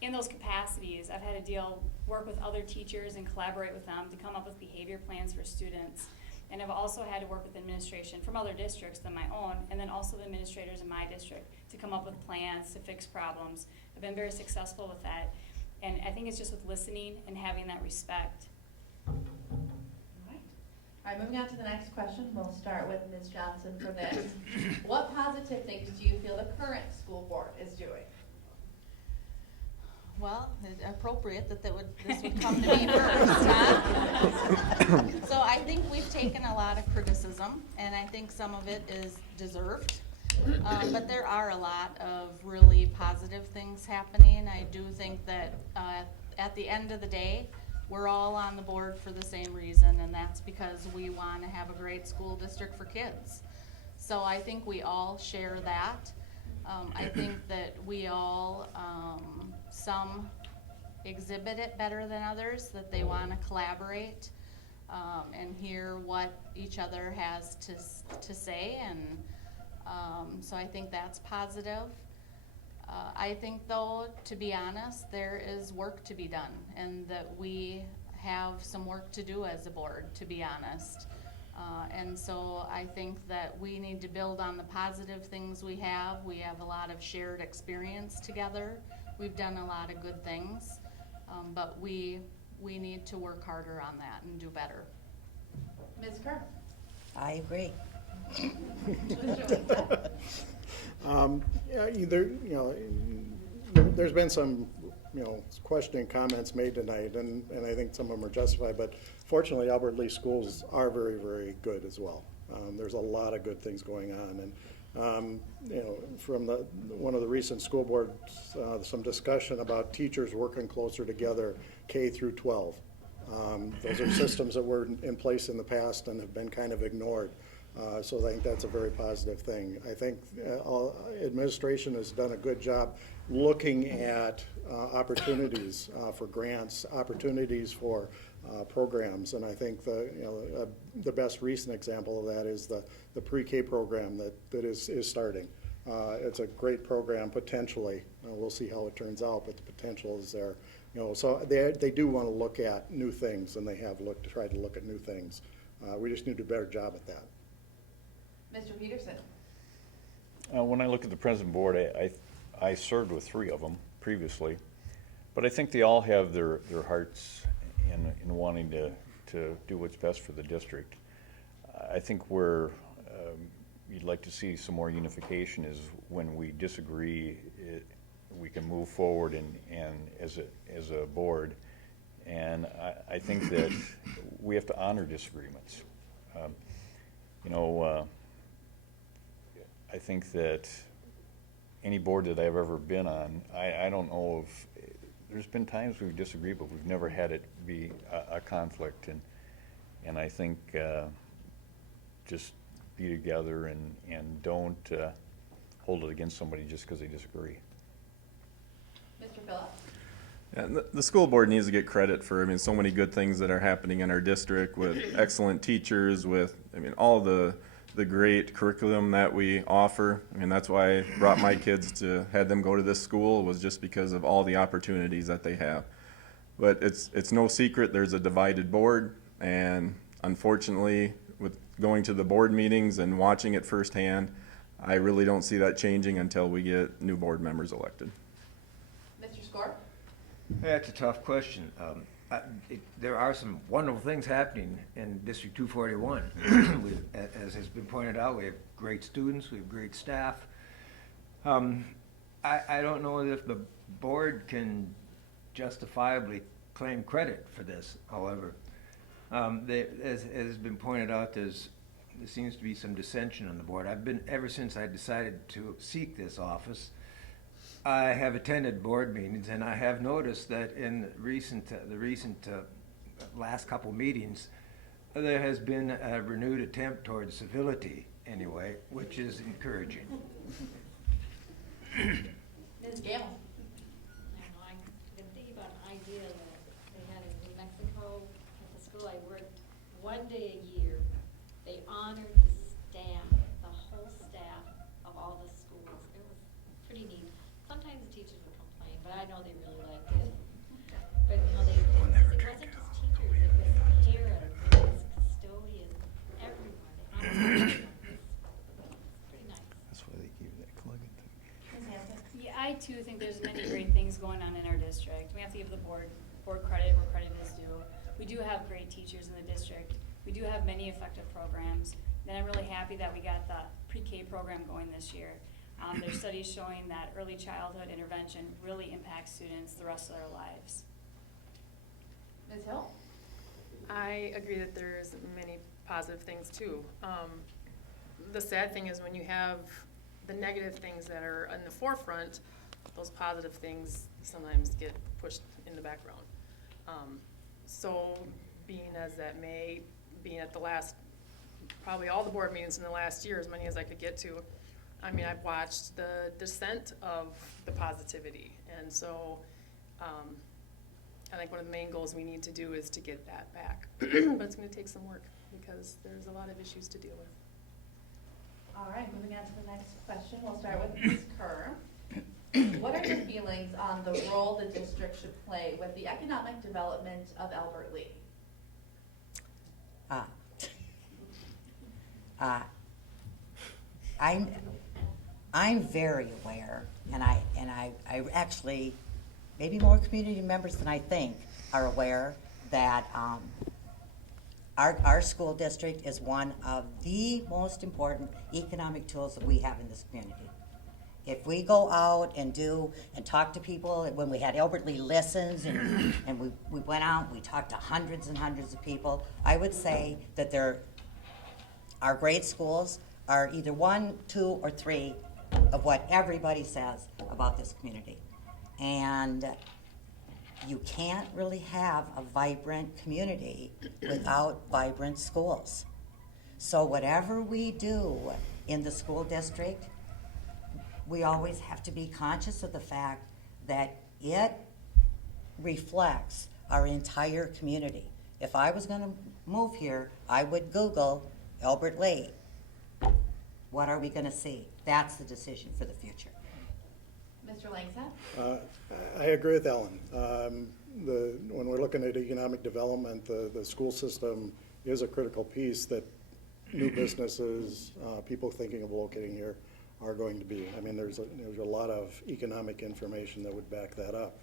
in those capacities, I've had to work with other teachers and collaborate with them to come up with behavior plans for students. And I've also had to work with administration from other districts than my own, and then also the administrators in my district to come up with plans to fix problems. I've been very successful with that. And I think it's just with listening and having that respect. All right, moving on to the next question. We'll start with Ms. Johnson for this. What positive things do you feel the current school board is doing? Well, it's appropriate that this would come to me first, huh? So I think we've taken a lot of criticism, and I think some of it is deserved. But there are a lot of really positive things happening. I do think that at the end of the day, we're all on the board for the same reason, and that's because we want to have a great school district for kids. So I think we all share that. I think that we all, some exhibit it better than others, that they want to collaborate and hear what each other has to say, and so I think that's positive. I think, though, to be honest, there is work to be done, and that we have some work to do as a board, to be honest. And so I think that we need to build on the positive things we have. We have a lot of shared experience together. We've done a lot of good things, but we need to work harder on that and do better. Ms. Kehr? I agree. There's been some, questioning comments made tonight, and I think some of them are justified, but fortunately, Albert Lea schools are very, very good as well. There's a lot of good things going on, and from one of the recent school boards, some discussion about teachers working closer together, K through 12. Those are systems that were in place in the past and have been kind of ignored. So I think that's a very positive thing. I think administration has done a good job looking at opportunities for grants, opportunities for programs, and I think the best recent example of that is the pre-K program that is starting. It's a great program potentially. We'll see how it turns out, but the potential is there. So they do want to look at new things, and they have tried to look at new things. We just need to do a better job at that. Mr. Petersen? When I look at the present board, I served with 3 of them previously, but I think they all have their hearts in wanting to do what's best for the district. I think where you'd like to see some more unification is when we disagree, we can move forward and as a board, and I think that we have to honor disagreements. I think that any board that I've ever been on, I don't know if, there's been times we've disagreed, but we've never had it be a conflict, and I think just be together and don't hold it against somebody just because they disagree. Mr. Phillips? And the school board needs to get credit for, I mean, so many good things that are happening in our district with excellent teachers, with, I mean, all the great curriculum that we offer. I mean, that's why I brought my kids to, had them go to this school, was just because of all the opportunities that they have. But it's no secret there's a divided board, and unfortunately, with going to the board meetings and watching it firsthand, I really don't see that changing until we get new board members elected. Mr. Skaar? That's a tough question. There are some wonderful things happening in District 241. As has been pointed out, we have great students, we have great staff. I don't know if the board can justifiably claim credit for this, however. As has been pointed out, there seems to be some dissension on the board. Ever since I decided to seek this office, I have attended board meetings, and I have noticed that in the recent last couple meetings, there has been a renewed attempt towards civility, anyway, which is encouraging. Ms. Gail? I've been thinking about an idea that they had in New Mexico at the school I worked. One day a year, they honored the staff, the whole staff of all the schools. It was pretty neat. Sometimes the teachers would complain, but I know they really liked it. But it wasn't just teachers, it was paras, it was custodians, everyone. They honored everyone. It's pretty nice. That's why they gave that plug in thing. Ms. Hanson? Yeah, I too think there's many great things going on in our district. We have to give the board credit where credit is due. We do have great teachers in the district. We do have many effective programs. Then I'm really happy that we got the pre-K program going this year. There's studies showing that early childhood intervention really impacts students the rest of their lives. Ms. Hill? I agree that there's many positive things too. The sad thing is when you have the negative things that are in the forefront, those positive things sometimes get pushed in the background. So being as that may, being at the last, probably all the board meetings in the last year, as many as I could get to, I mean, I've watched the descent of the positivity. And so I think one of the main goals we need to do is to get that back. But it's going to take some work because there's a lot of issues to deal with. All right, moving on to the next question. We'll start with Ms. Kehr. What are your feelings on the role the district should play with the economic development of Albert Lea? I'm very aware, and I actually, maybe more community members than I think are aware that our school district is one of the most important economic tools that we have in this community. If we go out and talk to people, when we had Albert Lea Listens and we went out, we talked to hundreds and hundreds of people, I would say that our great schools are either 1, 2, or 3 of what everybody says about this community. And you can't really have a vibrant community without vibrant schools. So whatever we do in the school district, we always have to be conscious of the fact that it reflects our entire community. If I was going to move here, I would Google Albert Lea. What are we going to see? That's the decision for the future. Mr. Langseth? I agree with Ellen. When we're looking at economic development, the school system is a critical piece that new businesses, people thinking of locating here, are going to be. I mean, there's a lot of economic information that would back that up,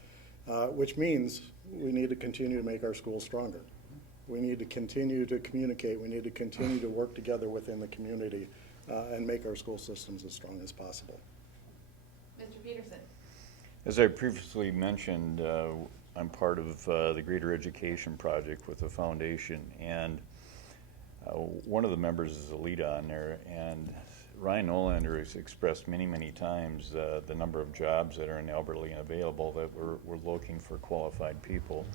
which means we need to continue to make our schools stronger. We need to continue to communicate. We need to continue to work together within the community and make our school systems as strong as possible. Mr. Petersen? As I previously mentioned, I'm part of the Greater Education Project with the foundation, and one of the members is a lead on there, and Ryan Olander has expressed many, many times the number of jobs that are in Albert Lea and available, that we're looking for qualified people.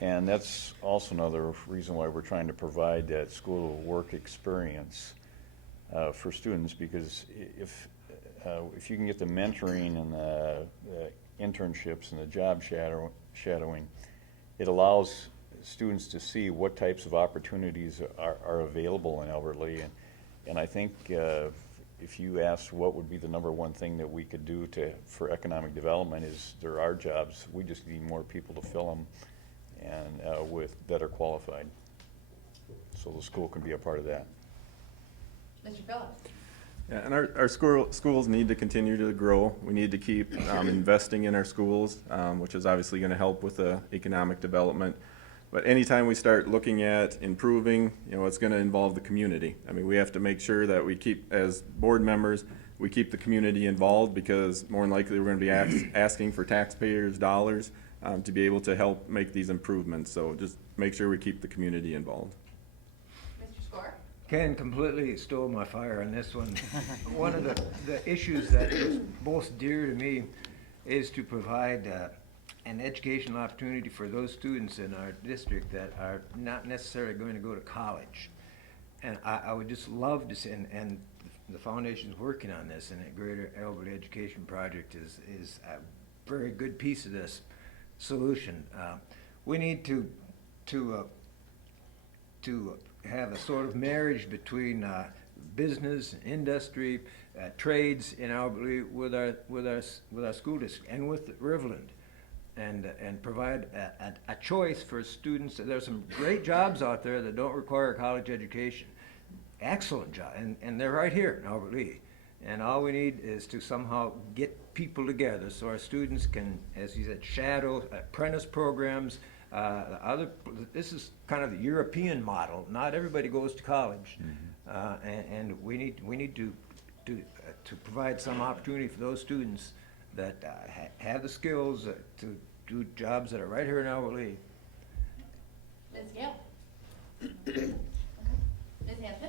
And that's also another reason why we're trying to provide that school work experience for students, because if you can get the mentoring and the internships and the job shadowing, it allows students to see what types of opportunities are available in Albert Lea. And I think if you asked what would be the number one thing that we could do for economic development, is there are jobs. We just need more people to fill them, and that are qualified. So the school can be a part of that. Mr. Phillips? Yeah, and our schools need to continue to grow. We need to keep investing in our schools, which is obviously going to help with the economic development. But anytime we start looking at improving, it's going to involve the community. I mean, we have to make sure that we keep, as board members, we keep the community involved, because more than likely we're going to be asking for taxpayers' dollars to be able to help make these improvements. So just make sure we keep the community involved. Mr. Skaar? Ken completely stole my fire on this one. One of the issues that is most dear to me is to provide an educational opportunity for those students in our district that are not necessarily going to go to college. And I would just love to see, and the foundation's working on this, and the Greater Albert Education Project is a very good piece of this solution. We need to have a sort of marriage between business, industry, trades in Albert Lea with our school district and with Riverland, and provide a choice for students. There's some great jobs out there that don't require a college education. Excellent job, and they're right here in Albert Lea. And all we need is to somehow get people together so our students can, as you said, shadow apprentice programs. This is kind of the European model. Not everybody goes to college, and we need to provide some opportunity for those students that have the skills to do jobs that are right here in Albert Lea. Ms. Gail? Ms. Hanson?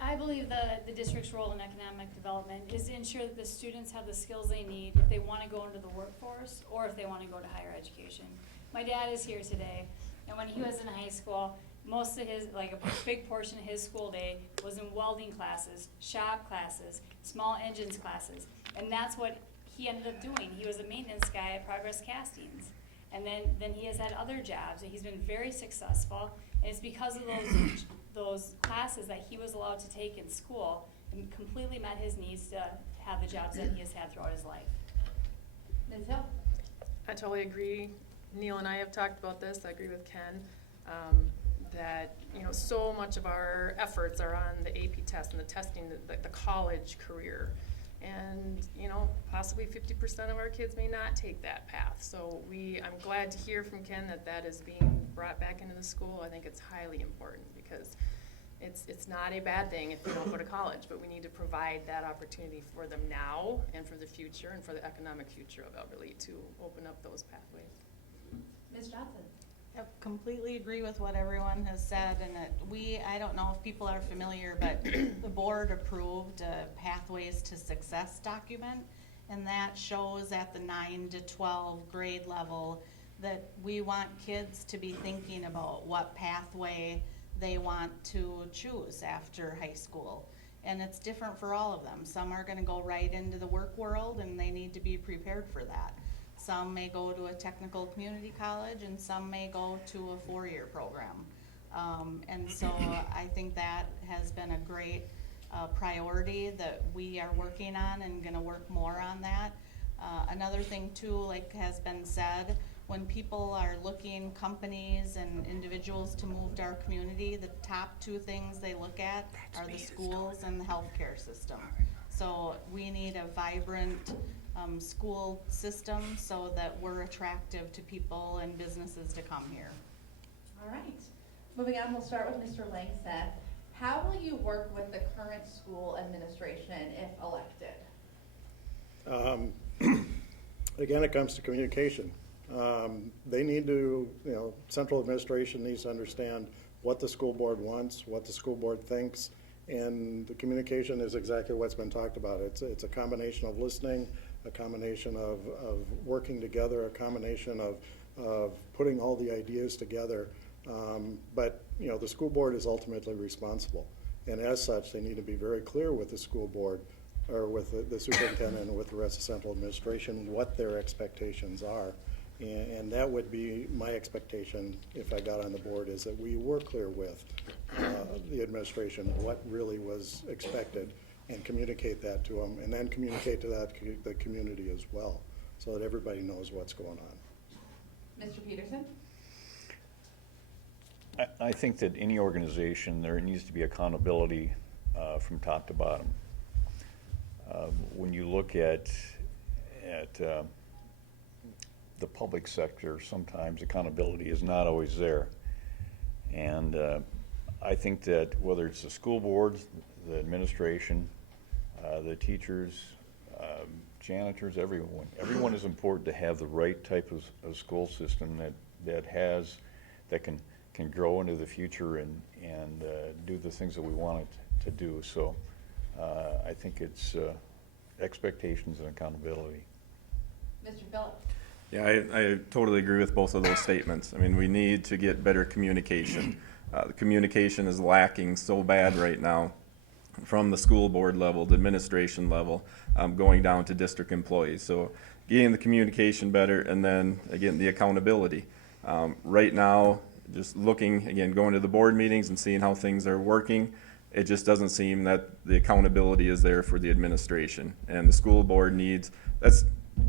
I believe the district's role in economic development is to ensure that the students have the skills they need if they want to go into the workforce or if they want to go to higher education. My dad is here today, and when he was in high school, most of his, like a big portion of his school day was in welding classes, shop classes, small engines classes, and that's what he ended up doing. He was a maintenance guy at Progress Castings, and then he has had other jobs, and he's been very successful, and it's because of those classes that he was allowed to take in school and completely met his needs to have the jobs that he has had throughout his life. Ms. Hill? I totally agree. Neal and I have talked about this. I agree with Ken, that so much of our efforts are on the AP test and the testing, the college career. And possibly 50% of our kids may not take that path. So I'm glad to hear from Ken that is being brought back into the school. I think it's highly important, because it's not a bad thing if they don't go to college, but we need to provide that opportunity for them now and for the future and for the economic future of Albert Lea to open up those pathways. Ms. Johnson? I completely agree with what everyone has said, and I don't know if people are familiar, but the board approved a Pathways to Success document, and that shows at the 9 to 12 grade level that we want kids to be thinking about what pathway they want to choose after high school. And it's different for all of them. Some are going to go right into the work world, and they need to be prepared for that. Some may go to a technical community college, and some may go to a 4-year program. And so I think that has been a great priority that we are working on, and going to work more on that. Another thing too, like has been said, when people are looking, companies and individuals, to move to our community, the top 2 things they look at are the schools and the healthcare system. So we need a vibrant school system so that we're attractive to people and businesses to come here. All right. Moving on, we'll start with Mr. Langseth. How will you work with the current school administration if elected? Again, it comes to communication. They need to, central administration needs to understand what the school board wants, what the school board thinks, and the communication is exactly what's been talked about. It's a combination of listening, a combination of working together, a combination of putting all the ideas together. But the school board is ultimately responsible. And as such, they need to be very clear with the school board, or with the superintendent and with the rest of central administration, what their expectations are. And that would be my expectation if I got on the board, is that we were clear with the administration what really was expected, and communicate that to them, and then communicate to the community as well, so that everybody knows what's going on. Mr. Petersen? I think that any organization, there needs to be accountability from top to bottom. When you look at the public sector, sometimes accountability is not always there. And I think that whether it's the school board, the administration, the teachers, janitors, everyone is important to have the right type of school system that can grow into the future and do the things that we want it to do. So I think it's expectations and accountability. Mr. Phillips? Yeah, I totally agree with both of those statements. I mean, we need to get better communication. The communication is lacking so bad right now, from the school board level, the administration level, going down to district employees. So getting the communication better, and then again, the accountability. Right now, just looking, again, going to the board meetings and seeing how things are working, it just doesn't seem that the accountability is there for the administration. And the school board needs, that's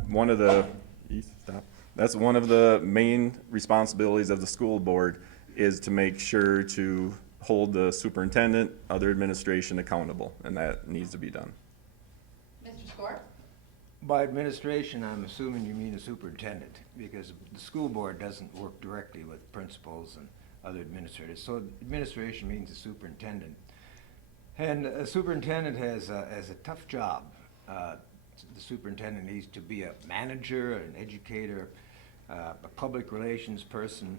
one of the main responsibilities of the school board, is to make sure to hold the superintendent, other administration accountable, and that needs to be done. Mr. Skaar? By administration, I'm assuming you mean a superintendent, because the school board doesn't work directly with principals and other administrators. So administration means a superintendent. And a superintendent has a tough job. The superintendent needs to be a manager, an educator, a public relations person,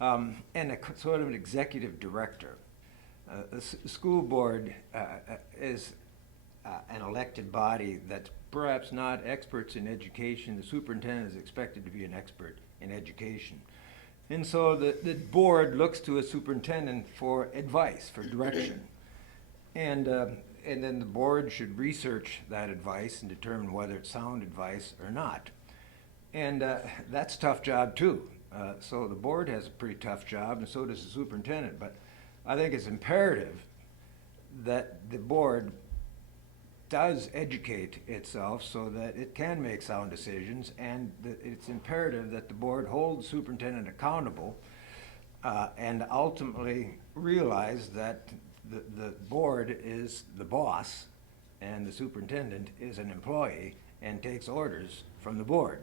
and a sort of an executive director. The school board is an elected body that's perhaps not experts in education. The superintendent is expected to be an expert in education. And so the board looks to a superintendent for advice, for direction. And then the board should research that advice and determine whether it's sound advice or not. And that's a tough job too. So the board has a pretty tough job, and so does the superintendent. But I think it's imperative that the board does educate itself so that it can make sound decisions, and it's imperative that the board hold the superintendent accountable and ultimately realize that the board is the boss and the superintendent is an employee and takes orders from the board.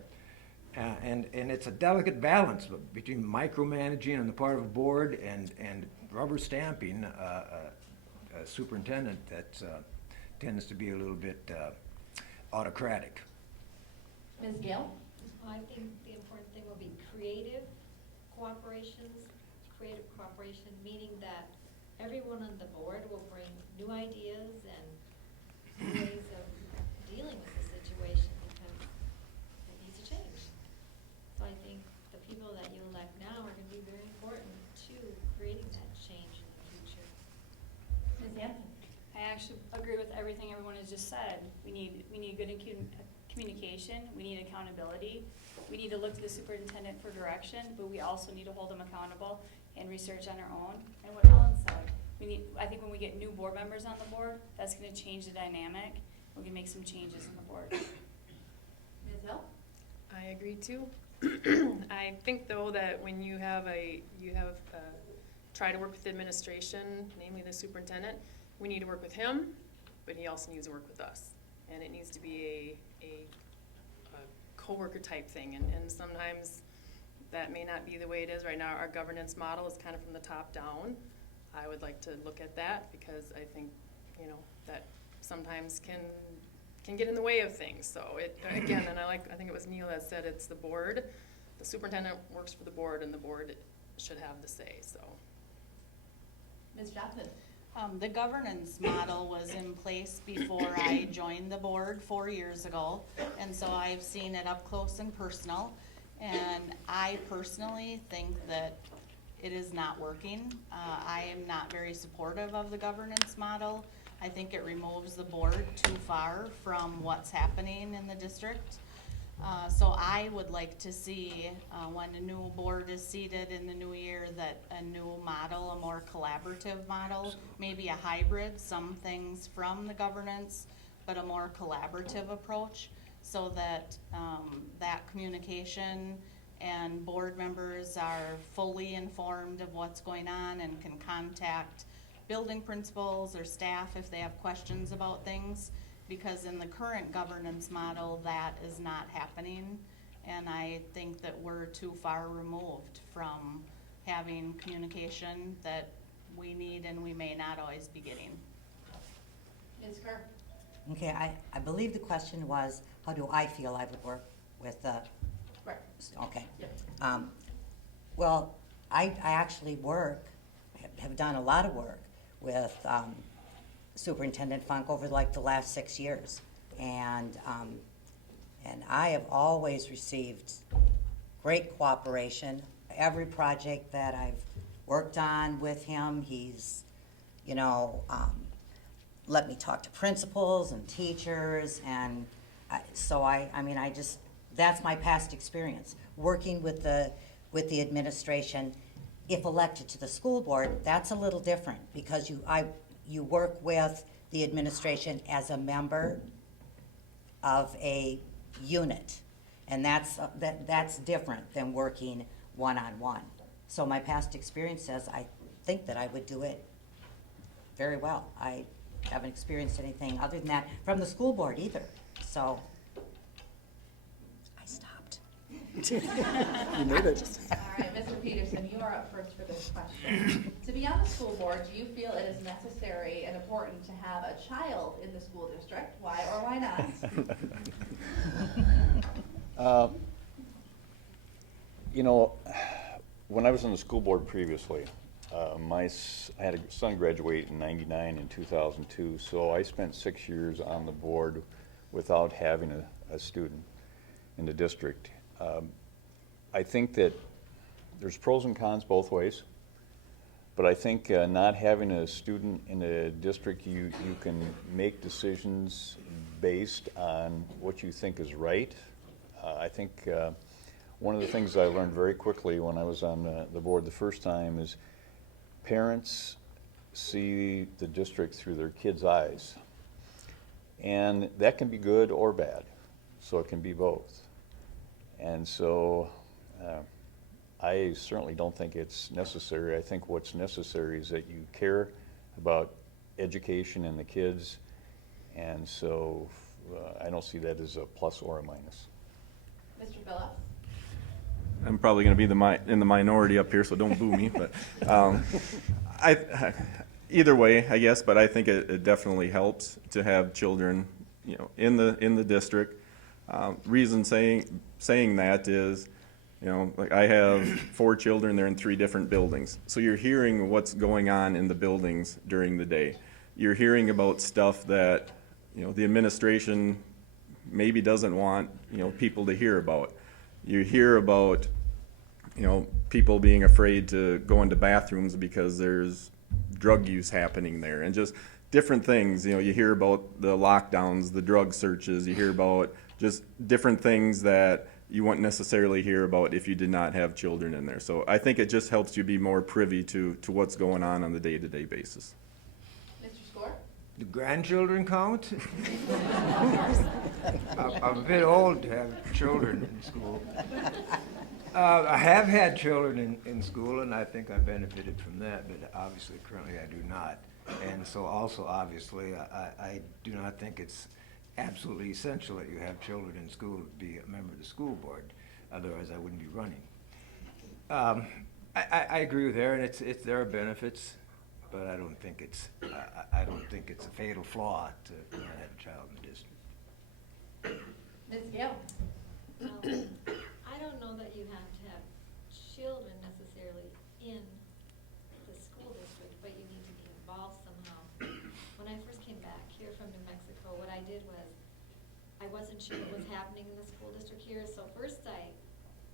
And it's a delicate balance between micromanaging on the part of a board and rubber stamping a superintendent that tends to be a little bit autocratic. Ms. Gail? I think the important thing will be creative cooperation, meaning that everyone on the board will bring new ideas and new ways of dealing with the situation, because it needs to change. So I think the people that you elect now are going to be very important to creating that change in the future. Ms. Hanson? I actually agree with everything everyone has just said. We need good communication. We need accountability. We need to look to the superintendent for direction, but we also need to hold them accountable and research on our own. And what Ellen said, I think when we get new board members on the board, that's going to change the dynamic. We can make some changes in the board. Ms. Hill? I agree too. I think though that when you have try to work with the administration, namely the superintendent, we need to work with him, but he also needs to work with us. And it needs to be a co-worker type thing, and sometimes that may not be the way it is right now. Our governance model is kind of from the top down. I would like to look at that, because I think, that sometimes can get in the way of things. So again, and I think it was Neal that said it's the board. The superintendent works for the board, and the board should have the say, so. Ms. Johnson? The governance model was in place before I joined the board 4 years ago, and so I've seen it up close and personal. And I personally think that it is not working. I am not very supportive of the governance model. I think it removes the board too far from what's happening in the district. So I would like to see, when a new board is seated in the new year, that a new model, a more collaborative model, maybe a hybrid, some things from the governance, but a more collaborative approach, so that that communication and board members are fully informed of what's going on and can contact building principals or staff if they have questions about things. Because in the current governance model, that is not happening. And I think that we're too far removed from having communication that we need and we may not always be getting. Ms. Kerr? Okay, I believe the question was, how do I feel I would work with the, Right. okay. Yeah. Well, I actually have done a lot of work with Superintendent Funk over like the last 6 years. And I have always received great cooperation. Every project that I've worked on with him, he's, let me talk to principals and teachers, and that's my past experience. Working with the administration, if elected to the school board, that's a little different, because you work with the administration as a member of a unit, and that's different than working one-on-one. So my past experience says I think that I would do it very well. I haven't experienced anything other than that from the school board either, so I stopped. You made it. All right, Mr. Petersen, you are up first for this question. To be on the school board, do you feel it is necessary and important to have a child in the school district? Why or why not? When I was on the school board previously, I had a son graduate in '99 and 2002, so I spent 6 years on the board without having a student in the district. I think that there's pros and cons both ways, but I think not having a student in the district, you can make decisions based on what you think is right. I think one of the things I learned very quickly when I was on the board the first time is parents see the district through their kids' eyes. And that can be good or bad, so it can be both. And so I certainly don't think it's necessary. I think what's necessary is that you care about education and the kids, and so I don't see that as a plus or a minus. Mr. Phillips? I'm probably going to be in the minority up here, so don't boo me. But either way, I guess. But I think it definitely helps to have children, in the district. Reason saying that is, like I have 4 children. They're in 3 different buildings, so you're hearing what's going on in the buildings during the day. You're hearing about stuff that the administration maybe doesn't want people to hear about. You hear about, people being afraid to go into bathrooms because there's drug use happening there, and just different things. You hear about the lockdowns, the drug searches. You hear about just different things that you wouldn't necessarily hear about if you did not have children in there. So I think it just helps you be more privy to what's going on the day-to-day basis. Mr. Skaar? Do grandchildren count? I'm a bit old to have children in school. I have had children in school, and I think I benefited from that, but obviously currently I do not. And so also obviously I do not think it's absolutely essential that you have children in school to be a member of the school board. Otherwise I wouldn't be running. I agree with Aaron. There are benefits, but I don't think it's a fatal flaw to not have a child in the district. Ms. Gail? I don't know that you have to have children necessarily in the school district, but you need to be involved somehow. When I first came back here from New Mexico, what I did was, I wasn't sure what was happening in the school district here, so first I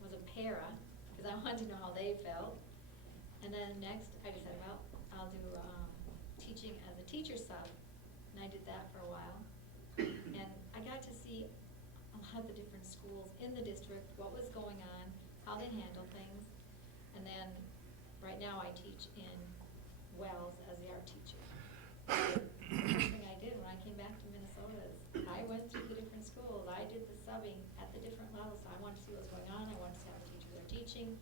was a para, because I wanted to know how they felt. And then next, I decided, well, I'll do teaching as a teacher sub, and I did that for a while. And I got to see a lot of the different schools in the district, what was going on, how they handle things. And then, right now, I teach in Wells as the art teacher. The first thing I did when I came back to Minnesota is I went through the different schools. I did the subbing at the different levels. So I wanted to see what was going on. I wanted to see how the teachers are teaching,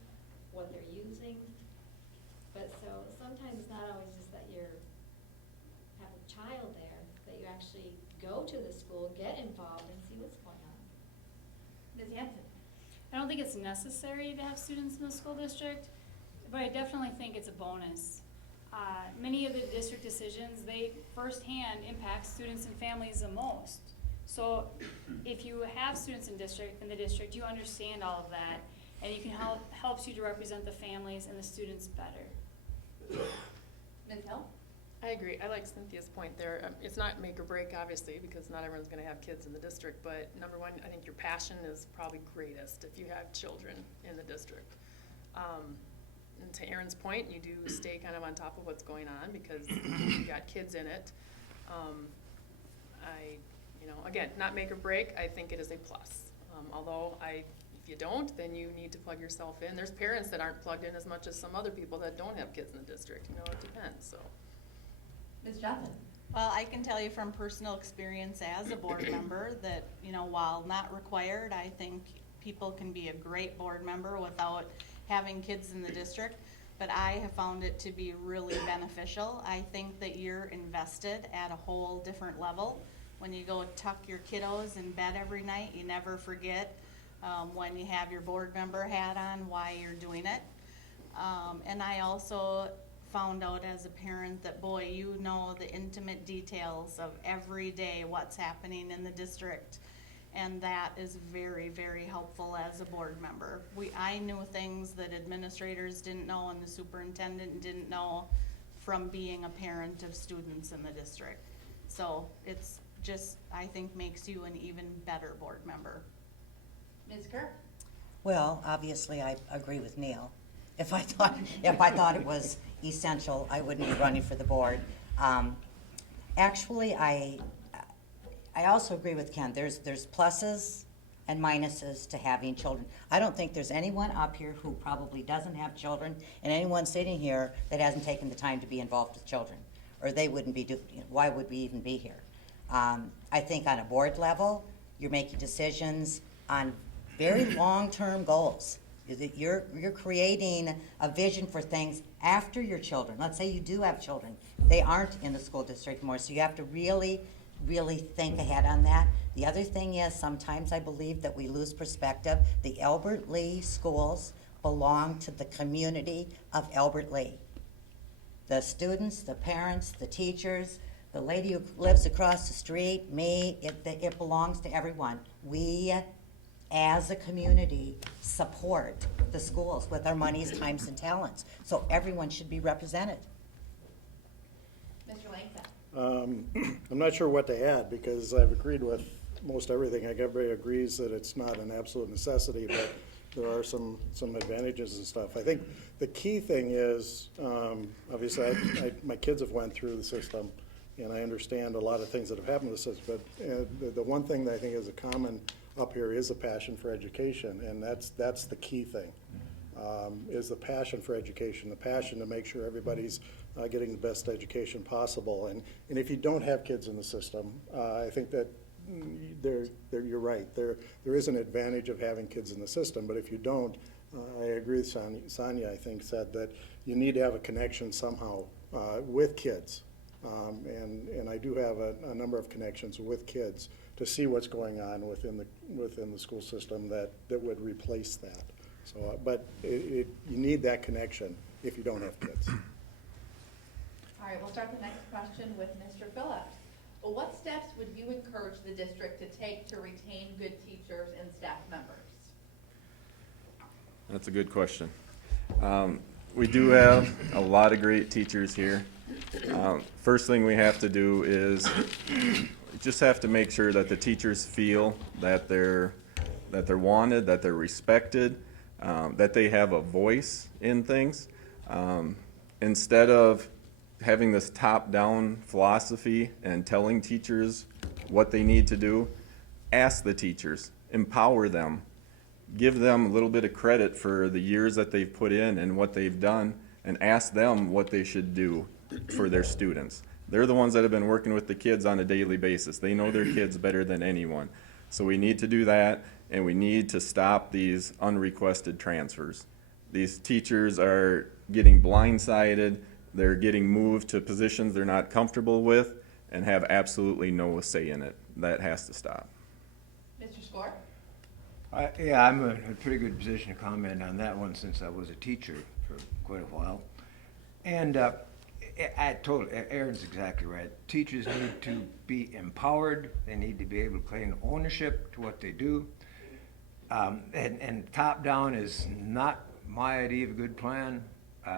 what they're using. But so sometimes it's not always just that you have a child there, that you actually go to the school, get involved, and see what's going on. Ms. Hanson? I don't think it's necessary to have students in the school district, but I definitely think it's a bonus. Many of the district decisions, they firsthand impact students and families the most. So if you have students in the district, you understand all of that, and you can helps you to represent the families and the students better. Ms. Hill? I agree. I like Cynthia's point there. It's not make or break, obviously, because not everyone's going to have kids in the district. But number one, I think your passion is probably greatest if you have children in the district. And to Erin's point, you do stay kind of on top of what's going on because you got kids in it. Again, not make or break. I think it is a plus. Although if you don't, then you need to plug yourself in. There's parents that aren't plugged in as much as some other people that don't have kids in the district. It depends. So. Ms. Johnson? Well, I can tell you from personal experience as a board member that, while not required, I think people can be a great board member without having kids in the district. But I have found it to be really beneficial. I think that you're invested at a whole different level. When you go tuck your kiddos in bed every night, you never forget when you have your board member hat on why you're doing it. And I also found out as a parent that, boy, you know the intimate details of every day what's happening in the district. And that is very, very helpful as a board member. I knew things that administrators didn't know and the superintendent didn't know from being a parent of students in the district. So it's just, I think, makes you an even better board member. Ms. Kehr? Well, obviously, I agree with Neal. If I thought it was essential, I wouldn't be running for the board. Actually, I also agree with Ken. There's pluses and minuses to having children. I don't think there's anyone up here who probably doesn't have children, and anyone sitting here that hasn't taken the time to be involved with children, or they wouldn't be. Why would we even be here? I think on a board level, you're making decisions on very long-term goals. You're creating a vision for things after your children. Let's say you do have children. They aren't in the school district anymore, so you have to really think ahead on that. The other thing is sometimes I believe that we lose perspective. The Albert Lea schools belong to the community of Albert Lea. The students, the parents, the teachers, the lady who lives across the street, me, it belongs to everyone. We, as a community, support the schools with our monies, times, and talents. So everyone should be represented. Mr. Langseth? I'm not sure what to add because I've agreed with most everything. I think everybody agrees that it's not an absolute necessity, but there are some advantages and stuff. I think the key thing is, obviously, my kids have went through the system, and I understand a lot of things that have happened to the system. But the one thing that I think is a common up here is a passion for education, and that's the key thing. Is the passion for education, the passion to make sure everybody's getting the best education possible. And if you don't have kids in the system, I think that you're right. There is an advantage of having kids in the system, but if you don't, I agree with Sonjia, I think, said that you need to have a connection somehow with kids. And I do have a number of connections with kids to see what's going on within the school system that would replace that. So, but you need that connection if you don't have kids. All right, we'll start the next question with Mr. Phillips. Well, what steps would you encourage the district to take to retain good teachers and staff members? That's a good question. We do have a lot of great teachers here. First thing we have to do is just have to make sure that the teachers feel that they're wanted, that they're respected, that they have a voice in things. instead of having this top-down philosophy and telling teachers what they need to do, ask the teachers, empower them, give them a little bit of credit for the years that they've put in and what they've done, and ask them what they should do for their students. They're the ones that have been working with the kids on a daily basis. They know their kids better than anyone. So we need to do that, and we need to stop these unrequested transfers. These teachers are getting blindsided, they're getting moved to positions they're not comfortable with, and have absolutely no say in it. That has to stop. Mr. Skaar? Yeah, I'm in a pretty good position to comment on that one since I was a teacher for quite a while. And Aaron's exactly right. Teachers need to be empowered. They need to be able to claim ownership to what they do. And top-down is not my idea of a good plan.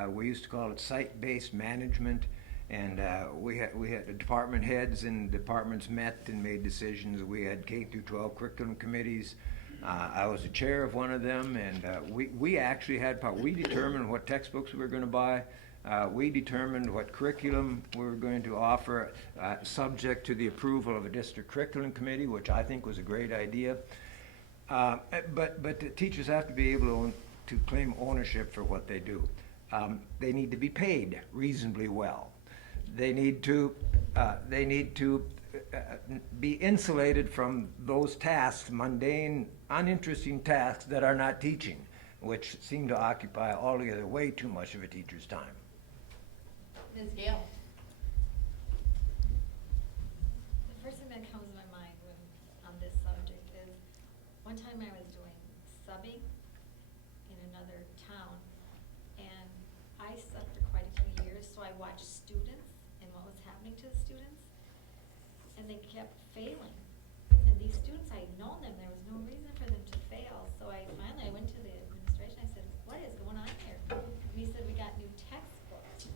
We used to call it site-based management. And we had the department heads and departments met and made decisions. We had K through 12 curriculum committees. I was the chair of one of them, and we actually had power. We determined what textbooks we were going to buy. We determined what curriculum we were going to offer, subject to the approval of a district curriculum committee, which I think was a great idea. But the teachers have to be able to claim ownership for what they do. They need to be paid reasonably well. They need to be insulated from those tasks, mundane, uninteresting tasks that are not teaching, which seem to occupy altogether way too much of a teacher's time. Ms. Gail? The first thing that comes to my mind on this subject is, one time I was doing subbing in another town, and I subbed for quite a few years, so I watched students and what was happening to the students, and they kept failing. And these students, I had known them, there was no reason for them to fail, so I went to the administration, I said, what is going on here? And he said, we got new textbooks.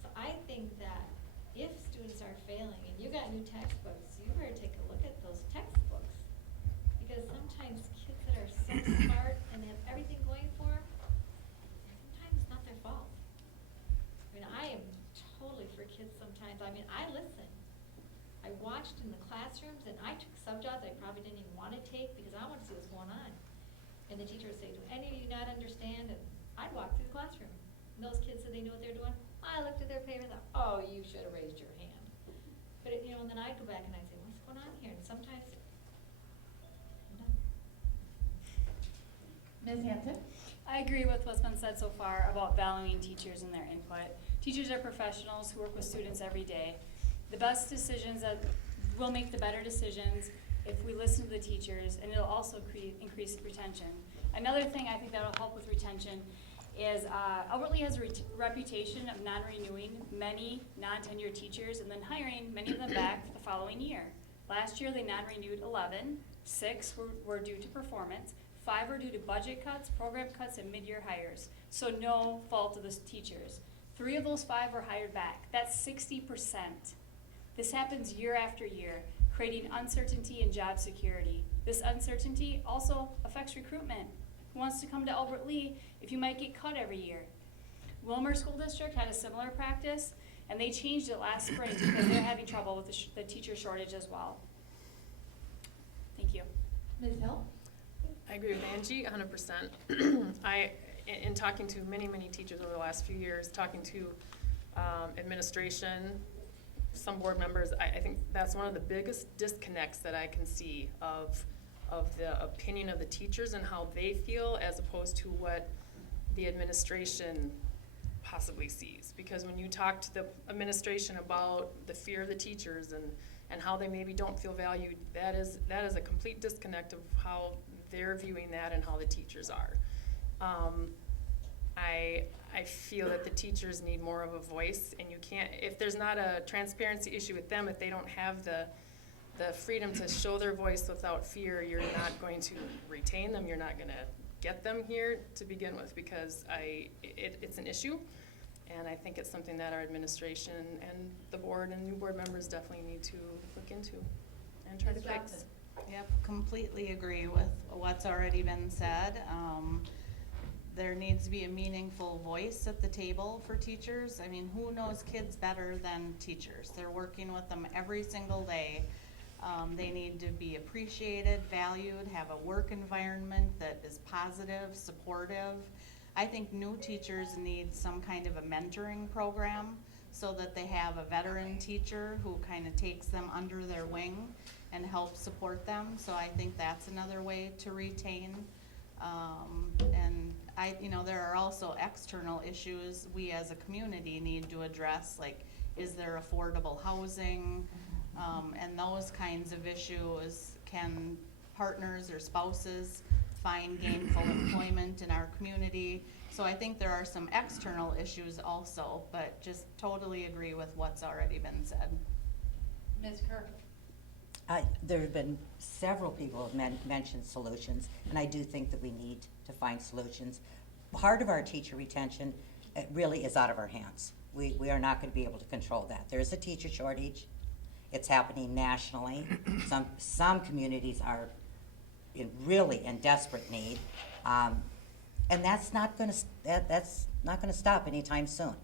So I think that if students are failing and you got new textbooks, you better take a look at those textbooks. Because sometimes kids that are so smart and they have everything going for them, sometimes it's not their fault. I mean, I am totally for kids sometimes. I mean, I listen. I watched in the classrooms, and I took sub-jobs I probably didn't even want to take because I want to see what's going on. And the teacher would say, do any of you not understand? And I'd walk through the classroom. And those kids said they knew what they were doing. I looked at their paper and thought, oh, you should have raised your hand. But, and then I'd go back and I'd say, what's going on here? And sometimes, I'm done. Ms. Hanson? I agree with what's been said so far about valuing teachers and their input. Teachers are professionals who work with students every day. The best decisions that will make the better decisions if we listen to the teachers, and it'll also increase retention. Another thing I think that will help with retention is Albert Lea has a reputation of non-renewing many non-tenured teachers and then hiring many of them back the following year. Last year they non-renewed 11, 6 were due to performance, 5 were due to budget cuts, program cuts, and mid-year hires. So no fault of the teachers. 3 of those 5 were hired back. That's 60%. This happens year after year, creating uncertainty in job security. This uncertainty also affects recruitment. Who wants to come to Albert Lea if you might get cut every year? Wilmer School District had a similar practice, and they changed it last spring because they're having trouble with the teacher shortage as well. Thank you. Ms. Hill? I agree with Angie 100%. In talking to many teachers over the last few years, talking to administration, some board members, I think that's one of the biggest disconnects that I can see of the opinion of the teachers and how they feel as opposed to what the administration possibly sees. Because when you talk to the administration about the fear of the teachers and how they maybe don't feel valued, that is a complete disconnect of how they're viewing that and how the teachers are. I feel that the teachers need more of a voice, and you can't, if there's not a transparency issue with them, if they don't have the freedom to show their voice without fear, you're not going to retain them, you're not going to get them here to begin with, because it's an issue, and I think it's something that our administration and the board and new board members definitely need to look into and try to fix. Yep, completely agree with what's already been said. there needs to be a meaningful voice at the table for teachers. I mean, who knows kids better than teachers? They're working with them every single day. They need to be appreciated, valued, have a work environment that is positive, supportive. I think new teachers need some kind of a mentoring program so that they have a veteran teacher who kind of takes them under their wing and helps support them. So I think that's another way to retain. And there are also external issues we as a community need to address, like, is there affordable housing? And those kinds of issues. Can partners or spouses find gainful employment in our community? So I think there are some external issues also, but just totally agree with what's already been said. Ms. Kehr? There have been several people who have mentioned solutions, and I do think that we need to find solutions. Part of our teacher retention really is out of our hands. We are not going to be able to control that. There is a teacher shortage. It's happening nationally. Some communities are really in desperate need, and that's not going to stop anytime soon.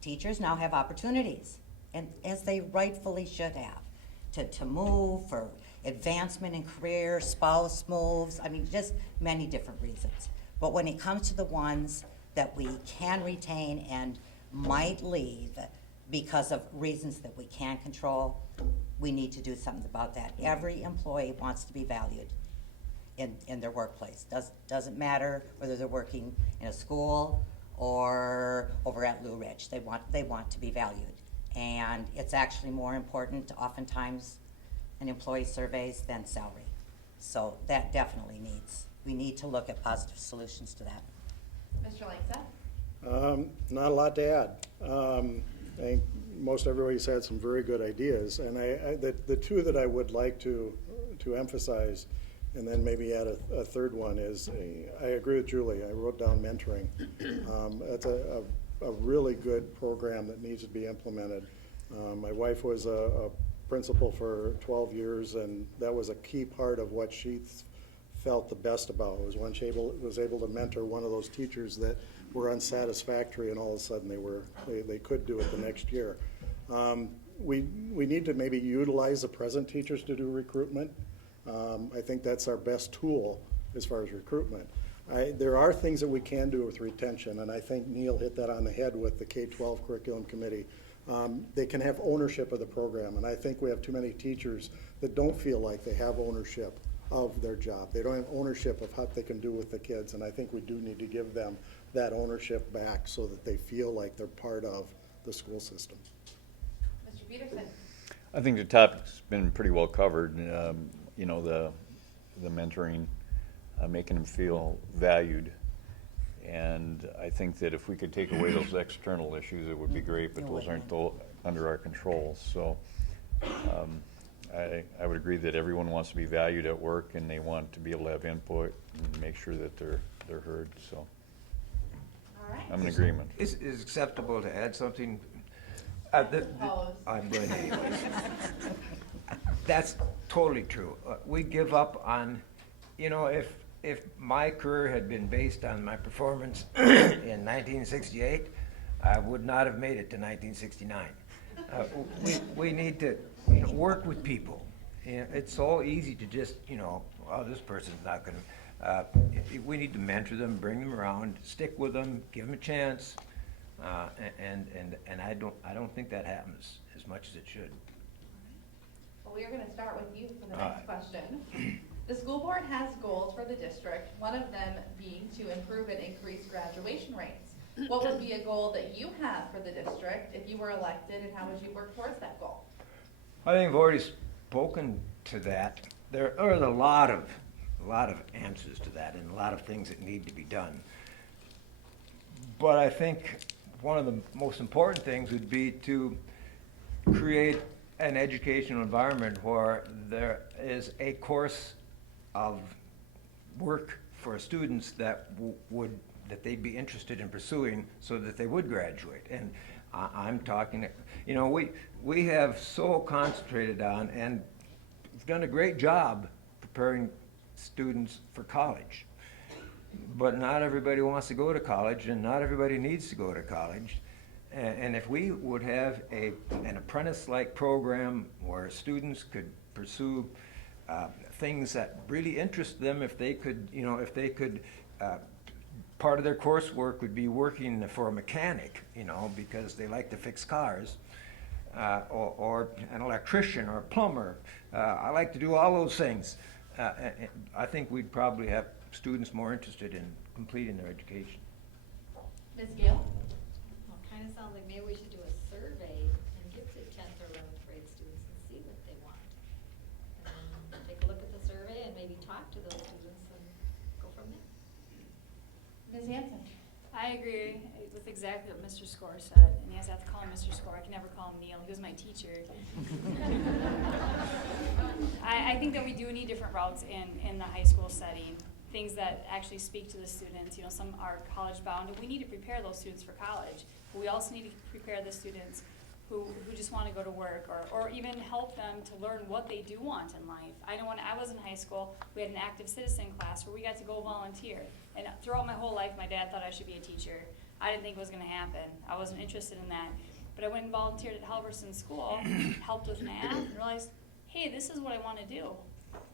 Teachers now have opportunities, and as they rightfully should have, to move for advancement in career, spouse moves. I mean, just many different reasons. But when it comes to the ones that we can retain and might leave because of reasons that we can't control, we need to do something about that. Every employee wants to be valued in their workplace. Doesn't matter whether they're working in a school or over at Blue Ridge. They want to be valued. And it's actually more important oftentimes in employee surveys than salary. So that definitely we need to look at positive solutions to that. Mr. Langseth? Not a lot to add. I think most everybody's had some very good ideas, and the two that I would like to emphasize, and then maybe add a third one, is I agree with Julie. I wrote down mentoring. That's a really good program that needs to be implemented. My wife was a principal for 12 years, and that was a key part of what she felt the best about, was when she was able to mentor one of those teachers that were unsatisfactory, and all of a sudden they could do it the next year. We need to maybe utilize the present teachers to do recruitment. I think that's our best tool as far as recruitment. There are things that we can do with retention, and I think Neal hit that on the head with the K-12 curriculum committee. They can have ownership of the program, and I think we have too many teachers that don't feel like they have ownership of their job. They don't have ownership of what they can do with the kids, and I think we do need to give them that ownership back so that they feel like they're part of the school system. Mr. Petersen? I think the topic's been pretty well covered. The mentoring, making them feel valued. And I think that if we could take away those external issues, it would be great, but those aren't under our control. So I would agree that everyone wants to be valued at work, and they want to be able to have input and make sure that they're heard. So All right. I'm in agreement. Is acceptable to add something? Suppose. I'm going to anyways. That's totally true. We give up on, if my career had been based on my performance in 1968, I would not have made it to 1969. We need to work with people. It's so easy to just, this person's not going to. We need to mentor them, bring them around, stick with them, give them a chance, and I don't think that happens as much as it should. Well, we are going to start with you for the next question. The school board has goals for the district, one of them being to improve and increase graduation rates. What would be a goal that you have for the district if you were elected, and how would you work towards that goal? I think I've already spoken to that. There are a lot of answers to that, and a lot of things that need to be done. But I think one of the most important things would be to create an educational environment where there is a course of work for students that they'd be interested in pursuing, so that they would graduate. And I'm talking, we have so concentrated on, and we've done a great job preparing students for college. but not everybody wants to go to college, and not everybody needs to go to college. And if we would have an apprentice-like program where students could pursue things that really interest them, if they could, part of their coursework would be working for a mechanic, because they like to fix cars, or an electrician or a plumber. I like to do all those things. I think we'd probably have students more interested in completing their education. Ms. Gail? Well, it kind of sounds like maybe we should do a survey and give to 10th or 11th grade students and see what they want. And then take a look at the survey and maybe talk to those students and go from there. Ms. Hanson? I agree with exactly what Mr. Skaar said, and yes, I have to call him Mr. Skaar. I can never call him Neal. He was my teacher. I think that we do need different routes in the high school setting, things that actually speak to the students. Some are college bound, and we need to prepare those students for college. But we also need to prepare the students who just want to go to work, or even help them to learn what they do want in life. I know when I was in high school, we had an active citizen class where we got to go volunteer. And throughout my whole life, my dad thought I should be a teacher. I didn't think it was going to happen. I wasn't interested in that. But I went and volunteered at Halverson School, helped with math, and realized, hey, this is what I want to do.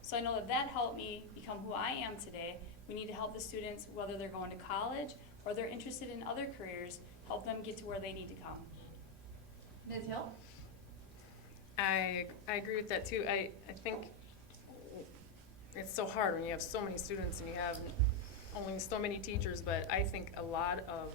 So I know that helped me become who I am today. We need to help the students, whether they're going to college or they're interested in other careers, help them get to where they need to come. Ms. Hill? I agree with that too. I think it's so hard when you have so many students and you have only so many teachers, but I think a lot of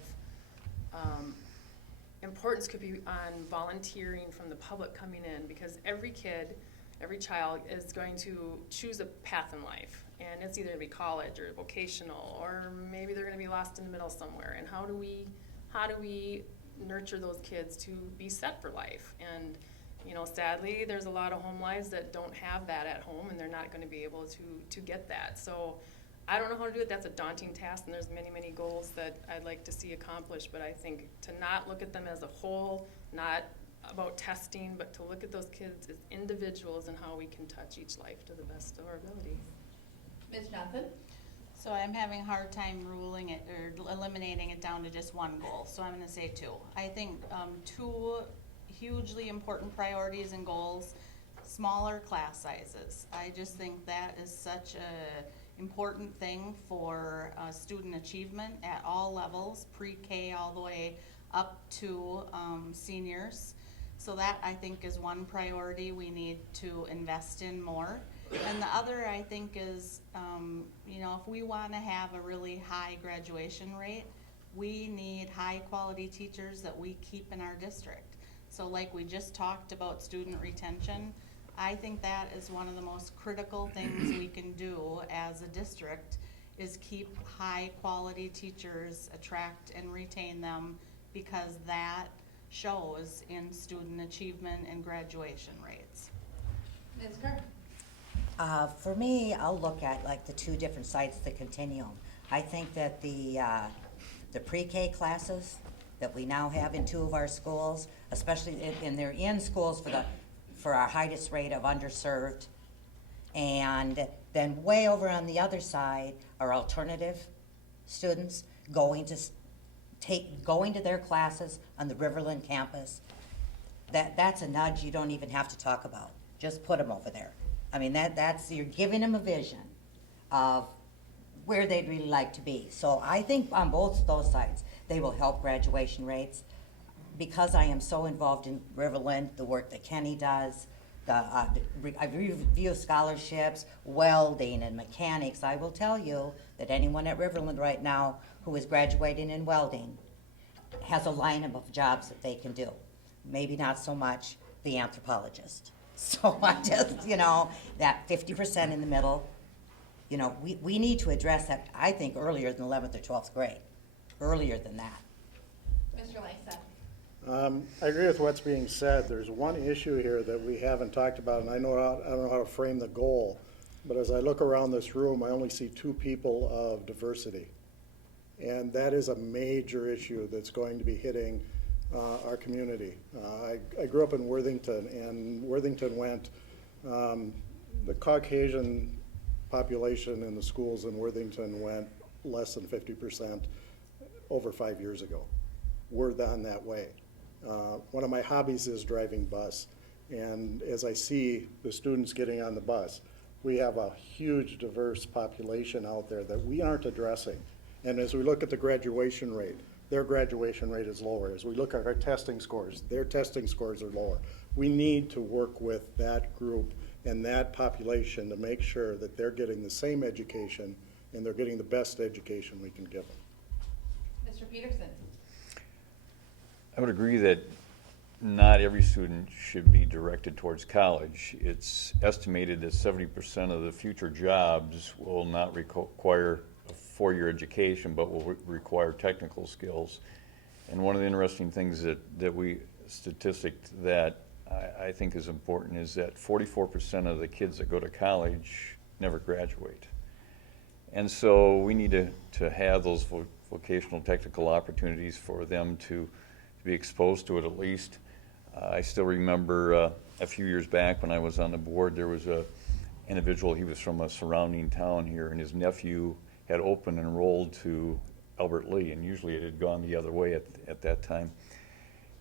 importance could be on volunteering from the public coming in, because every kid, every child is going to choose a path in life, and it's either going to be college or vocational, or maybe they're going to be lost in the middle somewhere. And how do we nurture those kids to be set for life? And sadly, there's a lot of home lives that don't have that at home, and they're not going to be able to get that. So I don't know how to do it. That's a daunting task, and there's many, many goals that I'd like to see accomplished. But I think to not look at them as a whole, not about testing, but to look at those kids as individuals and how we can touch each life to the best of our ability. Ms. Johnson? So I'm having a hard time ruling it or eliminating it down to just one goal. So I'm going to say two. I think two hugely important priorities and goals: smaller class sizes. I just think that is such a important thing for student achievement at all levels, pre-K all the way up to seniors. So that, I think, is one priority we need to invest in more. And the other, I think, is, if we want to have a really high graduation rate, we need high-quality teachers that we keep in our district. So like we just talked about student retention, I think that is one of the most critical things we can do as a district, is keep high-quality teachers, attract and retain them, because that shows in student achievement and graduation rates. Ms. Kehr? For me, I'll look at like the two different sides of the continuum. I think that the pre-K classes that we now have in two of our schools, especially and they're in schools for our highest rate of underserved, and then way over on the other side are alternative students going to their classes on the Riverland campus. That's a nudge you don't even have to talk about. Just put them over there. I mean, that's you're giving them a vision of where they'd really like to be. So I think on both those sides, they will help graduation rates. Because I am so involved in Riverland, the work that Kenny does, I review scholarships, welding and mechanics. I will tell you that anyone at Riverland right now who is graduating in welding has a lineup of jobs that they can do. Maybe not so much the anthropologist. So I just, that 50% in the middle, we need to address that, I think, earlier than 11th or 12th grade, earlier than that. Mr. Langseth? I agree with what's being said. There's one issue here that we haven't talked about, and I don't know how to frame the goal, but as I look around this room, I only see two people of diversity. And that is a major issue that's going to be hitting our community. I grew up in Worthington, and Worthington went, the Caucasian population in the schools in Worthington went less than 50% over 5 years ago. We're on that way. One of my hobbies is driving bus, and as I see the students getting on the bus, we have a huge diverse population out there that we aren't addressing. And as we look at the graduation rate, their graduation rate is lower. As we look at our testing scores, their testing scores are lower. We need to work with that group and that population to make sure that they're getting the same education and they're getting the best education we can give them. Mr. Petersen? I would agree that not every student should be directed towards college. It's estimated that 70% of the future jobs will not require a four-year education, but will require technical skills. And one of the interesting things statistic that I think is important is that 44% of the kids that go to college never graduate. And so we need to have those vocational technical opportunities for them to be exposed to it at least. I still remember a few years back when I was on the board, there was a individual, he was from a surrounding town here, and his nephew had open enrolled to Albert Lea, and usually it had gone the other way at that time.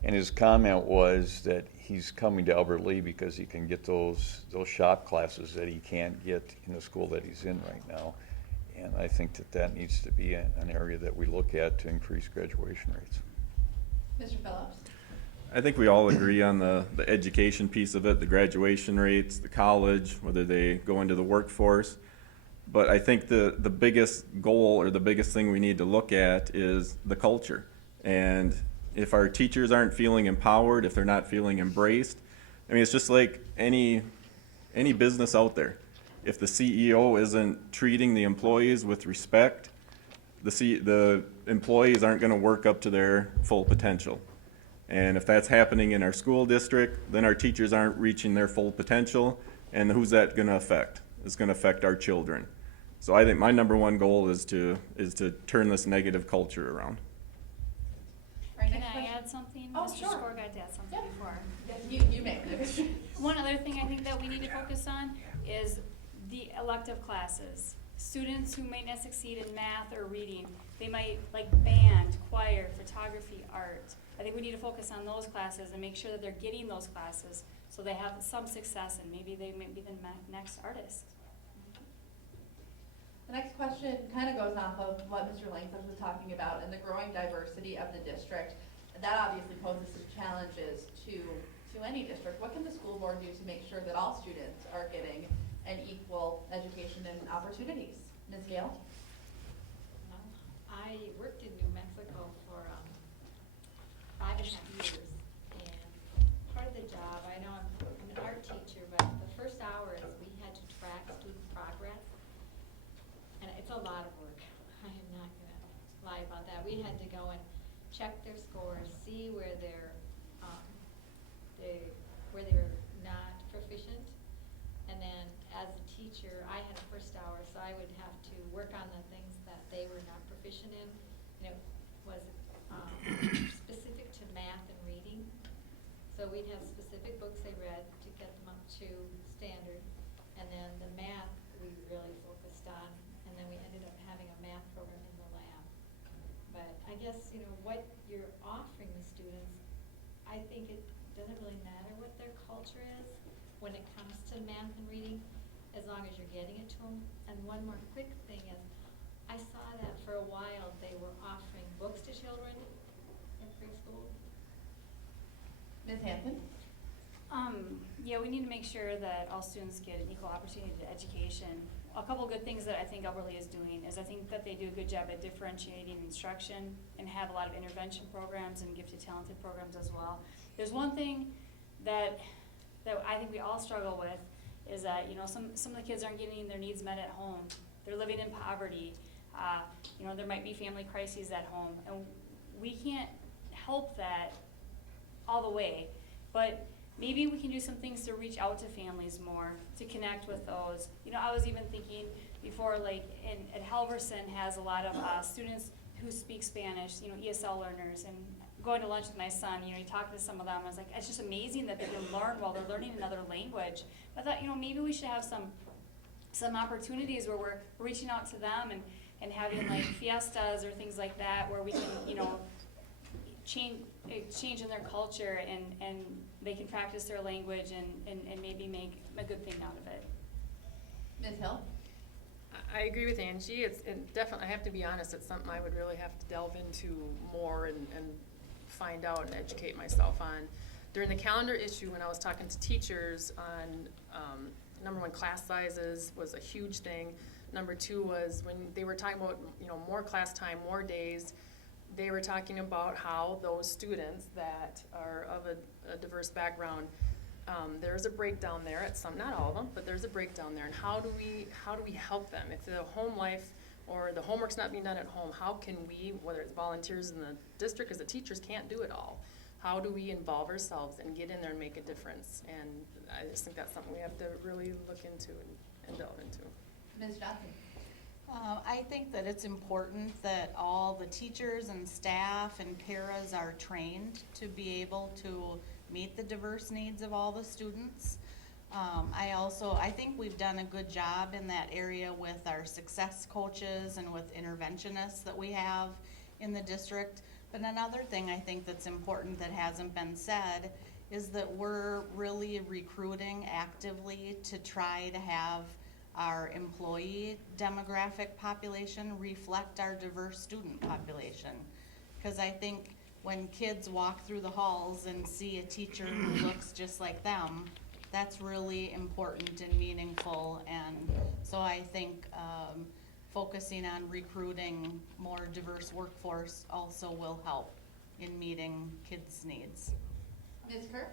And his comment was that he's coming to Albert Lea because he can get those shop classes that he can't get in the school that he's in right now. And I think that needs to be an area that we look at to increase graduation rates. Mr. Phillips? I think we all agree on the education piece of it, the graduation rates, the college, whether they go into the workforce. But I think the biggest goal or the biggest thing we need to look at is the culture. And if our teachers aren't feeling empowered, if they're not feeling embraced, I mean, it's just like any business out there. If the CEO isn't treating the employees with respect, the employees aren't going to work up to their full potential. And if that's happening in our school district, then our teachers aren't reaching their full potential, and who's that going to affect? It's going to affect our children. So I think my number one goal is to turn this negative culture around. Can I add something? Oh, Mr. sure. Skaar got to add something Yep. before. You may. One other thing I think that we need to focus on is the elective classes. Students who might not succeed in math or reading, they might like band, choir, photography, art. I think we need to focus on those classes and make sure that they're getting those classes so they have some success and maybe they may be the next artist. The next question kind of goes off of what Mr. Langseth was talking about and the growing diversity of the district. That obviously poses some challenges to any district. What can the school board do to make sure that all students are getting an equal education and opportunities? Ms. Gail? I worked in New Mexico for 5.5 years, and part of the job, I know I'm an art teacher, but the first hour is we had to track student progress, and it's a lot of work. I am not going to lie about that. We had to go and check their scores, see where they're not proficient, and then as a teacher, I had a first hour, so I would have to work on the things that they were not proficient in. And it was specific to math and reading. So we'd have specific books they read to get them up to standard. And then the math we really focused on. And then we ended up having a math program in the lab. But I guess, what you're offering the students, I think it doesn't really matter what their culture is when it comes to math and reading, as long as you're getting it to them. And one more quick thing is, I saw that for a while they were offering books to children in preschool. Ms. Hanson? Yeah, we need to make sure that all students get an equal opportunity to education. A couple good things that I think Albert Lea is doing is I think that they do a good job at differentiating instruction and have a lot of intervention programs and gifted talented programs as well. There's one thing that I think we all struggle with is that some of the kids aren't getting their needs met at home. They're living in poverty. There might be family crises at home, and we can't help that all the way. But maybe we can do some things to reach out to families more, to connect with those. I was even thinking before, like at Halverson has a lot of students who speak Spanish, ESL learners, and going to lunch with my son, you talk to some of them, I was like, it's just amazing that they can learn while they're learning another language. I thought, maybe we should have some opportunities where we're reaching out to them and having like fiestas or things like that where we can, you know, change in their culture and they can practice their language and maybe make a good thing out of it. Ms. Hill? I agree with Angie. It's definitely, I have to be honest, it's something I would really have to delve into more and find out and educate myself on. During the calendar issue, when I was talking to teachers on, number one, class sizes was a huge thing. Number two was when they were talking about, you know, more class time, more days, they were talking about how those students that are of a diverse background, there's a breakdown there at some, not all of them, but there's a breakdown there. And how do we help them? If the home life or the homework's not being done at home, how can we, whether it's volunteers in the district, because the teachers can't do it all, how do we involve ourselves and get in there and make a difference? And I just think that's something we have to really look into and delve into. Ms. Johnson? I think that it's important that all the teachers and staff and paras are trained to be able to meet the diverse needs of all the students. I think we've done a good job in that area with our success coaches and with interventionists that we have in the district. But another thing I think that's important that hasn't been said is that we're really recruiting actively to try to have our employee demographic population reflect our diverse student population. Because I think when kids walk through the halls and see a teacher who looks just like them, that's really important and meaningful. And so I think focusing on recruiting more diverse workforce also will help in meeting kids' needs. Ms. Kehr?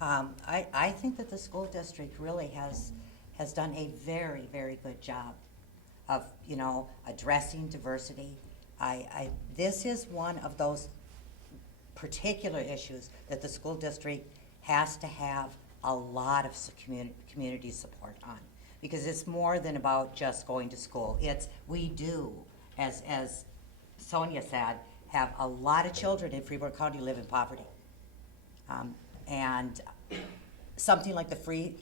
I think that the school district really has done a very, very good job of, you know, addressing diversity. This is one of those particular issues that the school district has to have a lot of community support on, because it's more than about just going to school. We do, as Sonjia said, have a lot of children in Freeburg County live in poverty. And something like the free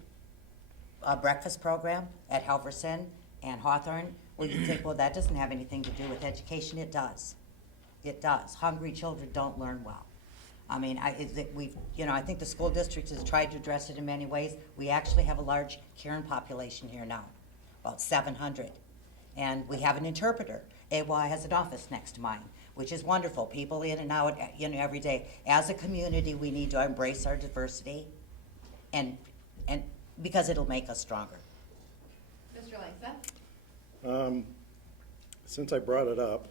breakfast program at Halverson and Hawthorne, well, you think, well, that doesn't have anything to do with education. It does. It does. Hungry children don't learn well. I mean, I think the school district has tried to address it in many ways. We actually have a large Kehr population here now, about 700. And we have an interpreter. AY has an office next to mine, which is wonderful. People in and out, you know, every day. As a community, we need to embrace our diversity, and because it'll make us stronger. Mr. Langseth? Since I brought it up,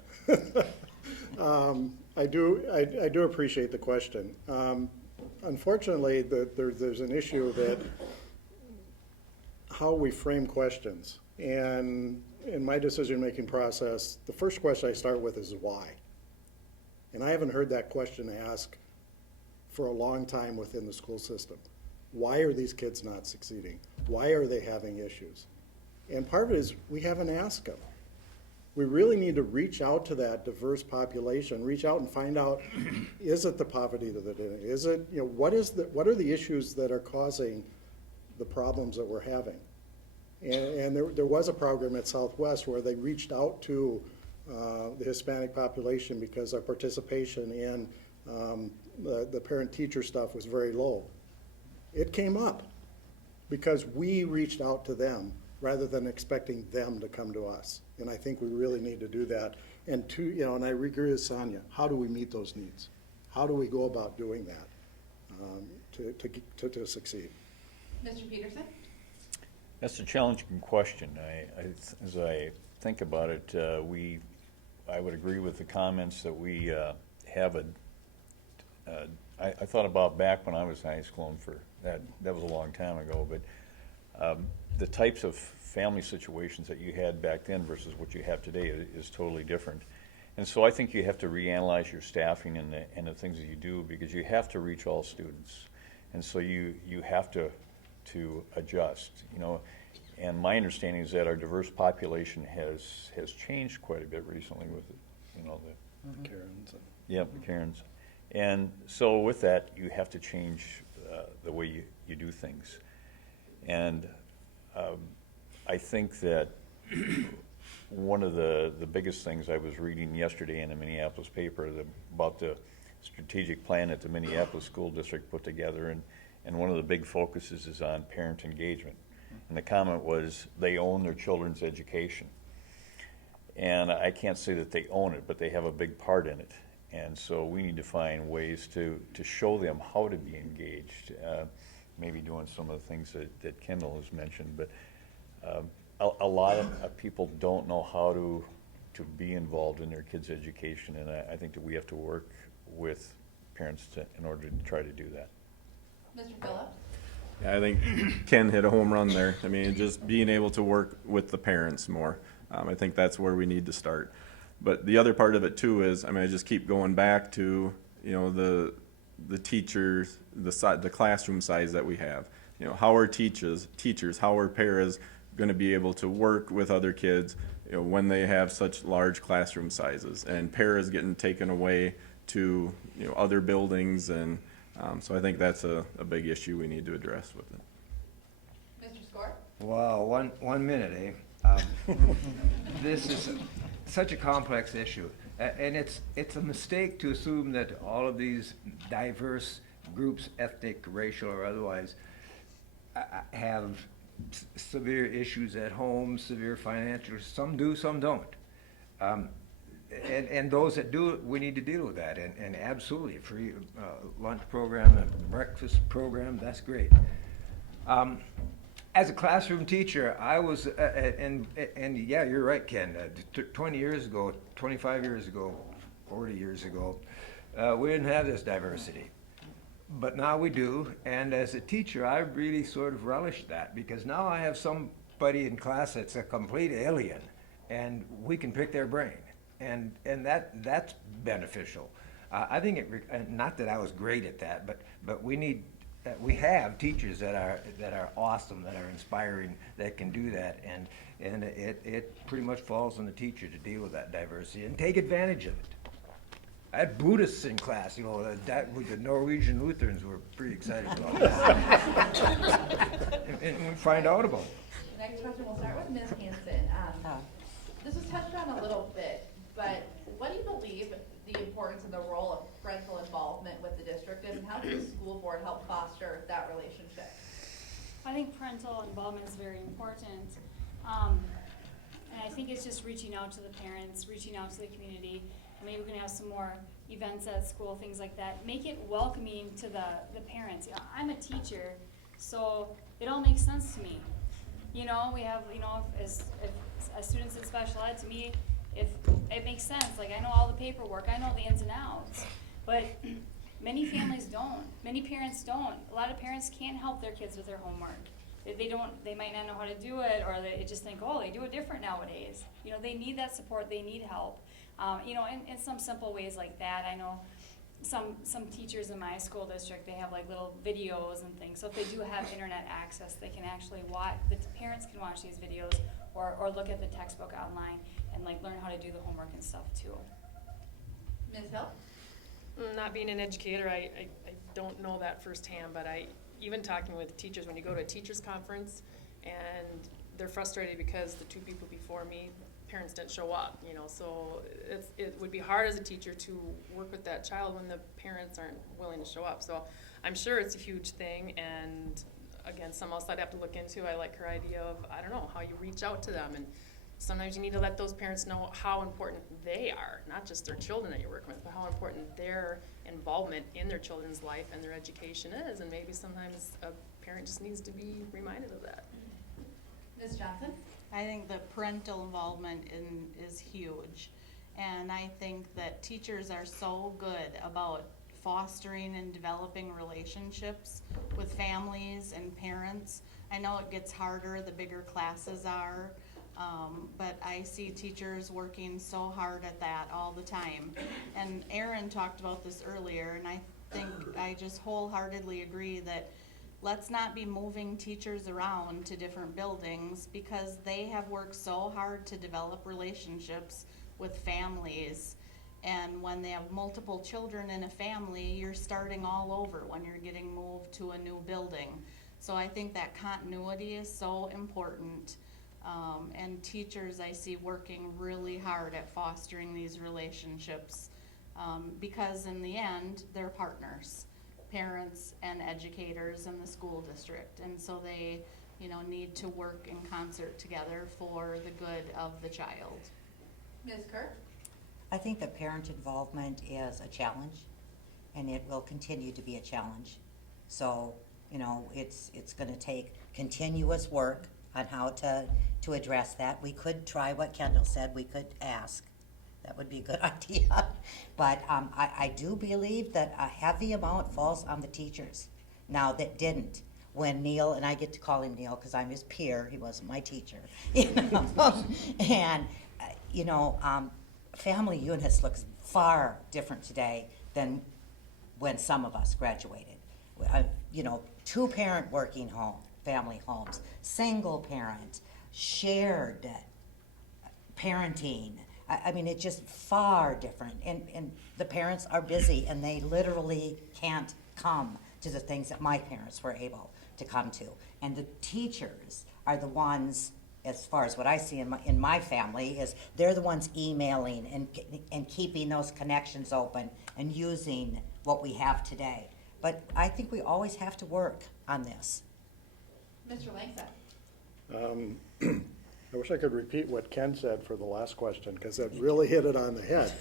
I do appreciate the question. Unfortunately, there's an issue that how we frame questions. And in my decision-making process, the first question I start with is why. And I haven't heard that question asked for a long time within the school system. Why are these kids not succeeding? Why are they having issues? And part of it is we haven't asked them. We really need to reach out to that diverse population, reach out and find out, is it the poverty that they're in? Is it, you know, what are the issues that are causing the problems that we're having? And there was a program at Southwest where they reached out to the Hispanic population because our participation in the parent-teacher stuff was very low. It came up because we reached out to them rather than expecting them to come to us. And I think we really need to do that. And and I agree with Sonjia, how do we meet those needs? How do we go about doing that to succeed? Mr. Petersen? That's a challenging question. As I think about it, I would agree with the comments that we have I thought about back when I was in high school, and for that was a long time ago, but the types of family situations that you had back then versus what you have today is totally different. And so I think you have to reanalyze your staffing and the things that you do, because you have to reach all students. And so you have to adjust, you know. And my understanding is that our diverse population has changed quite a bit recently with it, you know, the Karens. Yep, the Karens. And so with that, you have to change the way you do things. And I think that one of the biggest things I was reading yesterday in the Minneapolis paper about the strategic plan that the Minneapolis School District put together, and one of the big focuses is on parent engagement. And the comment was they own their children's education. And I can't say that they own it, but they have a big part in it. And so we need to find ways to show them how to be engaged, maybe doing some of the things that Kendall has mentioned. But a lot of people don't know how to be involved in their kids' education, and I think that we have to work with parents in order to try to do that. Mr. Phillips? Yeah, I think Ken hit a home run there. I mean, just being able to work with the parents more. I think that's where we need to start. But the other part of it too is, I mean, I just keep going back to, you know, the teachers, the classroom size that we have. You know, how are teachers, how are paras going to be able to work with other kids, you know, when they have such large classroom sizes, and paras getting taken away to, you know, other buildings, and so I think that's a big issue we need to address with it. Mr. Skaar? Wow, one minute, eh? This is such a complex issue, and it's a mistake to assume that all of these diverse groups, ethnic, racial, or otherwise, have severe issues at home, severe financial. Some do, some don't. And those that do, we need to deal with that. And absolutely, free lunch program, a breakfast program, that's great. As a classroom teacher, I was, and yeah, you're right, Ken, 20 years ago, 25 years ago, 40 years ago, we didn't have this diversity. But now we do, and as a teacher, I really sort of relish that, because now I have somebody in class that's a complete alien, and we can pick their brain, and that's beneficial. I think not that I was great at that, but we have teachers that are awesome, that are inspiring, that can do that, and it pretty much falls on the teacher to deal with that diversity and take advantage of it. I had Buddhists in class, you know, the Norwegian Lutherans were pretty excited about that. and we find out about it. Next question, we'll start with Ms. Hanson. This was touched on a little bit, but what do you believe the importance and the role of parental involvement with the district is, and how does the school board help foster that relationship? I think parental involvement is very important. And I think it's just reaching out to the parents, reaching out to the community. Maybe we can have some more events at school, things like that. Make it welcoming to the parents. You know, I'm a teacher, so it all makes sense to me. You know, we have, you know, if students in special ed, to me, if it makes sense. Like, I know all the paperwork, I know the ins and outs. But many families don't. Many parents don't. A lot of parents can't help their kids with their homework. They might not know how to do it, or they just think, oh, they do it different nowadays. You know, they need that support, they need help. You know, in some simple ways like that. I know some teachers in my school district, they have like little videos and things. So if they do have internet access, they can actually watch, the parents can watch these videos or look at the textbook online and like learn how to do the homework and stuff too. Ms. Hill? Not being an educator, I don't know that firsthand, but even talking with teachers, when you go to a teachers conference and they're frustrated because the two people before me, parents didn't show up, you know, so it would be hard as a teacher to work with that child when the parents aren't willing to show up. So I'm sure it's a huge thing, and again, something else I'd have to look into. I like her idea of, I don't know, how you reach out to them, and sometimes you need to let those parents know how important they are, not just their children that you're working with, but how important their involvement in their children's life and their education is, and maybe sometimes a parent just needs to be reminded of that. Ms. Johnson? I think the parental involvement is huge, and I think that teachers are so good about fostering and developing relationships with families and parents. I know it gets harder the bigger classes are, but I see teachers working so hard at that all the time. And Aaron talked about this earlier, and I think I just wholeheartedly agree that let's not be moving teachers around to different buildings, because they have worked so hard to develop relationships with families. And when they have multiple children in a family, you're starting all over when you're getting moved to a new building. So I think that continuity is so important And teachers I see working really hard at fostering these relationships, because in the end, they're partners, parents and educators in the school district. And so they, need to work in concert together for the good of the child. Ms. Kehr? I think that parent involvement is a challenge, and it will continue to be a challenge. So, it's gonna take continuous work on how to address that. We could try what Kendall said, we could ask. That would be a good idea. But I do believe that a heavy amount falls on the teachers. Now, that didn't. When Neal, and I get to call him Neal because I'm his peer, he wasn't my teacher. And, family units looks far different today than when some of us graduated. Two-parent working home, family homes, single parent, shared parenting. I mean, it's just far different. And the parents are busy and they literally can't come to the things that my parents were able to come to. And the teachers are the ones, as far as what I see in my family, is they're the ones emailing and keeping those connections open and using what we have today. But I think we always have to work on this. Mr. Langseth? I wish I could repeat what Ken said for the last question, because that really hit it on the head.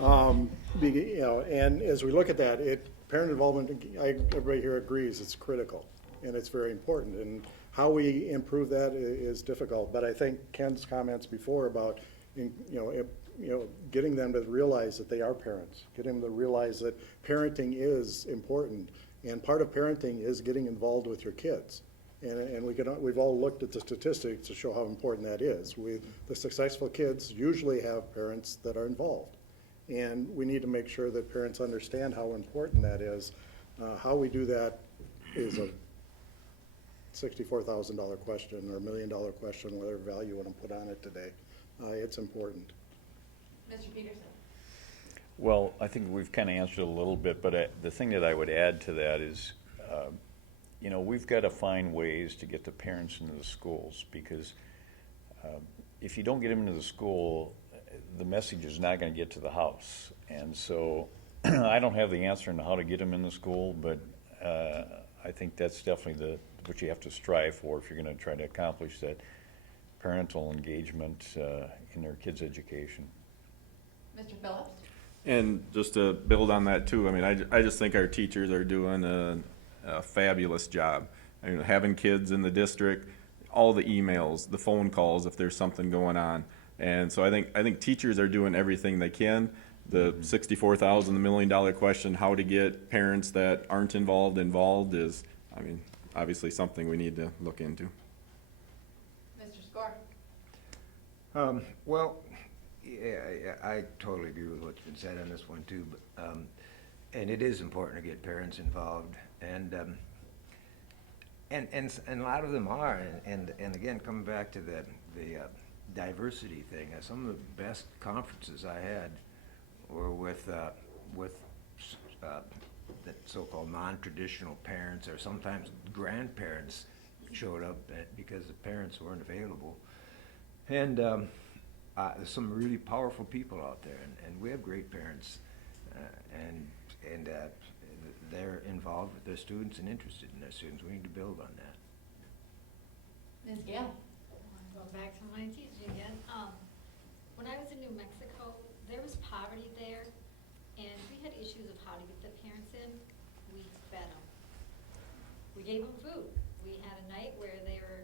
And as we look at that, parent involvement, everybody here agrees it's critical and it's very important. And how we improve that is difficult. But I think Ken's comments before about, getting them to realize that they are parents, getting them to realize that parenting is important. And part of parenting is getting involved with your kids. And we've all looked at the statistics to show how important that is. The successful kids usually have parents that are involved. And we need to make sure that parents understand how important that is. How we do that is a $64,000 question or $1 million question, whatever value you want to put on it today. It's important. Mr. Petersen? Well, I think we've kind of answered it a little bit, but the thing that I would add to that is, we've got to find ways to get the parents into the schools, because if you don't get them into the school, the message is not going to get to the house. And so I don't have the answer on how to get them in the school, but I think that's definitely what you have to strive for if you're going to try to accomplish that parental engagement in their kids' education. Mr. Phillips? And just to build on that too, I mean, I just think our teachers are doing a fabulous job. I mean, having kids in the district, all the emails, the phone calls if there's something going on. And so I think teachers are doing everything they can. The $64,000, the $1 million question, how to get parents that aren't involved is, I mean, obviously something we need to look into. Mr. Skaar? Well, yeah, I totally agree with what's been said on this one too. And it is important to get parents involved, and a lot of them are. And again, coming back to the diversity thing, some of the best conferences I had were with the so-called non-traditional parents, or sometimes grandparents showed up because the parents weren't available. And there's some really powerful people out there, and we have great parents, and they're involved with their students and interested in their students. We need to build on that. Ms. Gail? Going back to my teaching again. When I was in New Mexico, there was poverty there, and we had issues of how to get the parents in. We fed them. We gave them food. We had a night where they were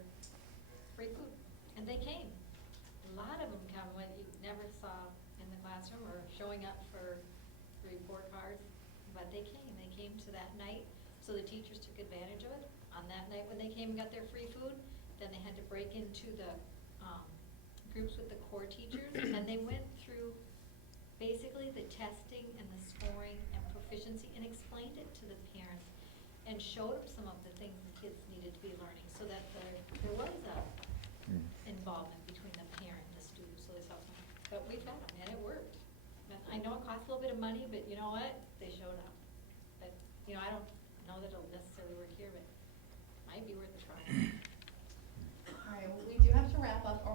free food, and they came. A lot of them come when you never saw in the classroom or showing up for report cards, but they came. They came to that night, so the teachers took advantage of it. On that night when they came and got their free food, then they had to break into the groups with the core teachers, and they went through basically the testing and the scoring and proficiency and explained it to the parents and showed them some of the things the kids needed to be learning, so that there was a involvement between the parent and the student, so they saw something. But we found them, and it worked. And I know it costs a little bit of money, but you know what? They showed up. But, I don't know that it'll necessarily work here, but it might be worth a try. All right, well, we do have to wrap up, or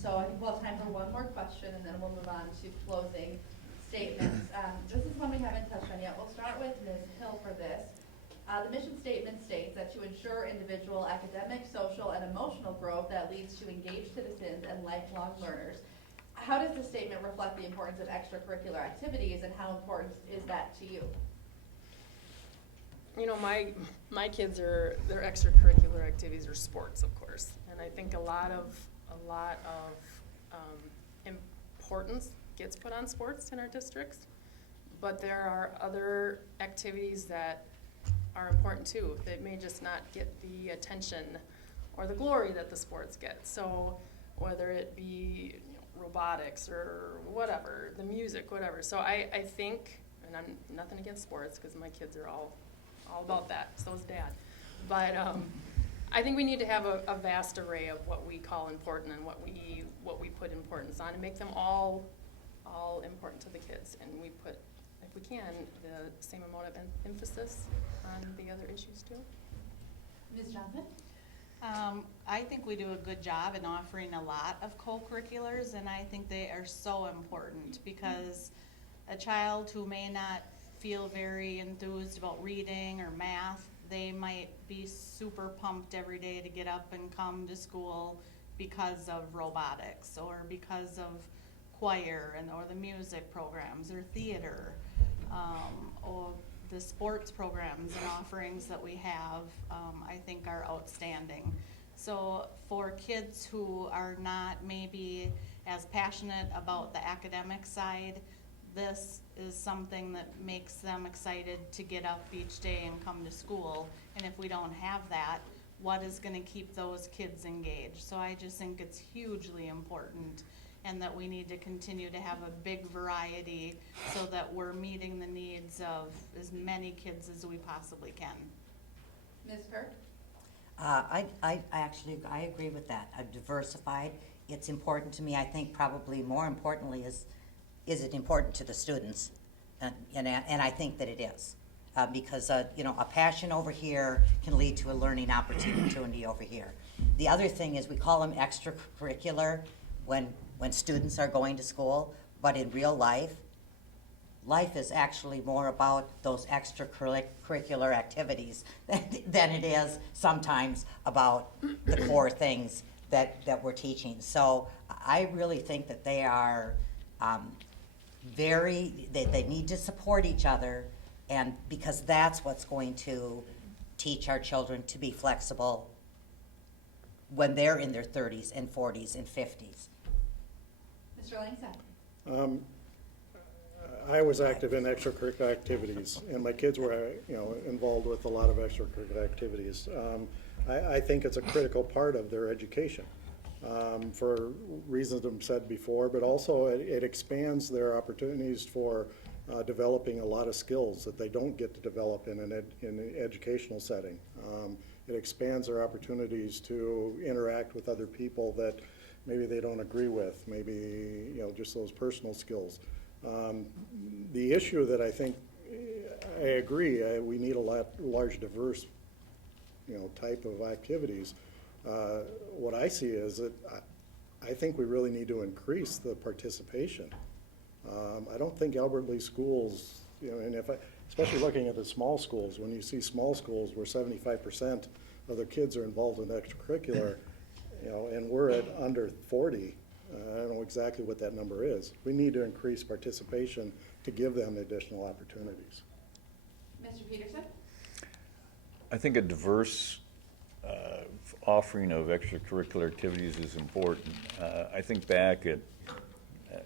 so I think we'll have time for one more question, and then we'll move on to closing statements. This is one we haven't touched on yet. We'll start with Ms. Hill for this. The mission statement states that to ensure individual academic, social, and emotional growth that leads to engaged citizens and lifelong learners. How does this statement reflect the importance of extracurricular activities, and how important is that to you? You know, my kids their extracurricular activities are sports, of course, and I think a lot of importance gets put on sports in our districts, but there are other activities that are important too. That may just not get the attention or the glory that the sports get. So whether it be robotics or whatever, the music, whatever. So I think, and I'm nothing against sports because my kids are all about that. So is Dad. But I think we need to have a vast array of what we call important and what we put importance on, and make them all important to the kids. And we put, if we can, the same amount of emphasis on the other issues too. Ms. Johnson? I think we do a good job in offering a lot of co-curriculars, and I think they are so important because a child who may not feel very enthused about reading or math, they might be super pumped every day to get up and come to school because of robotics or because of choir or the music programs or theater, or the sports programs and offerings that we have, I think are outstanding. So for kids who are not maybe as passionate about the academic side, this is something that makes them excited to get up each day and come to school. And if we don't have that, what is going to keep those kids engaged? So I just think it's hugely important, and that we need to continue to have a big variety so that we're meeting the needs of as many kids as we possibly can. Ms. Kehr? I agree with that. Diversified, it's important to me. I think probably more importantly is it important to the students? And I think that it is. Because you know, a passion over here can lead to a learning opportunity over here. The other thing is we call them extracurricular when students are going to school, but in real life is actually more about those extracurricular activities than it is sometimes about the core things that we're teaching. So I really think that they are they need to support each other, and because that's what's going to teach our children to be flexible when they're in their 30s and 40s and 50s. Mr. Langseth? I was active in extracurricular activities, and my kids were, involved with a lot of extracurricular activities. I think it's a critical part of their education, for reasons I've said before, but also it expands their opportunities for developing a lot of skills that they don't get to develop in an educational setting. It expands their opportunities to interact with other people that maybe they don't agree with, maybe just those personal skills. The issue that I think, I agree, we need a large diverse type of activities. What I see is that I think we really need to increase the participation. I don't think Albert Lea schools, and especially looking at the small schools, when you see small schools where 75% of their kids are involved in extracurricular, and we're at under 40, I don't know exactly what that number is. We need to increase participation to give them additional opportunities. Mr. Petersen? I think a diverse offering of extracurricular activities is important. I think back at,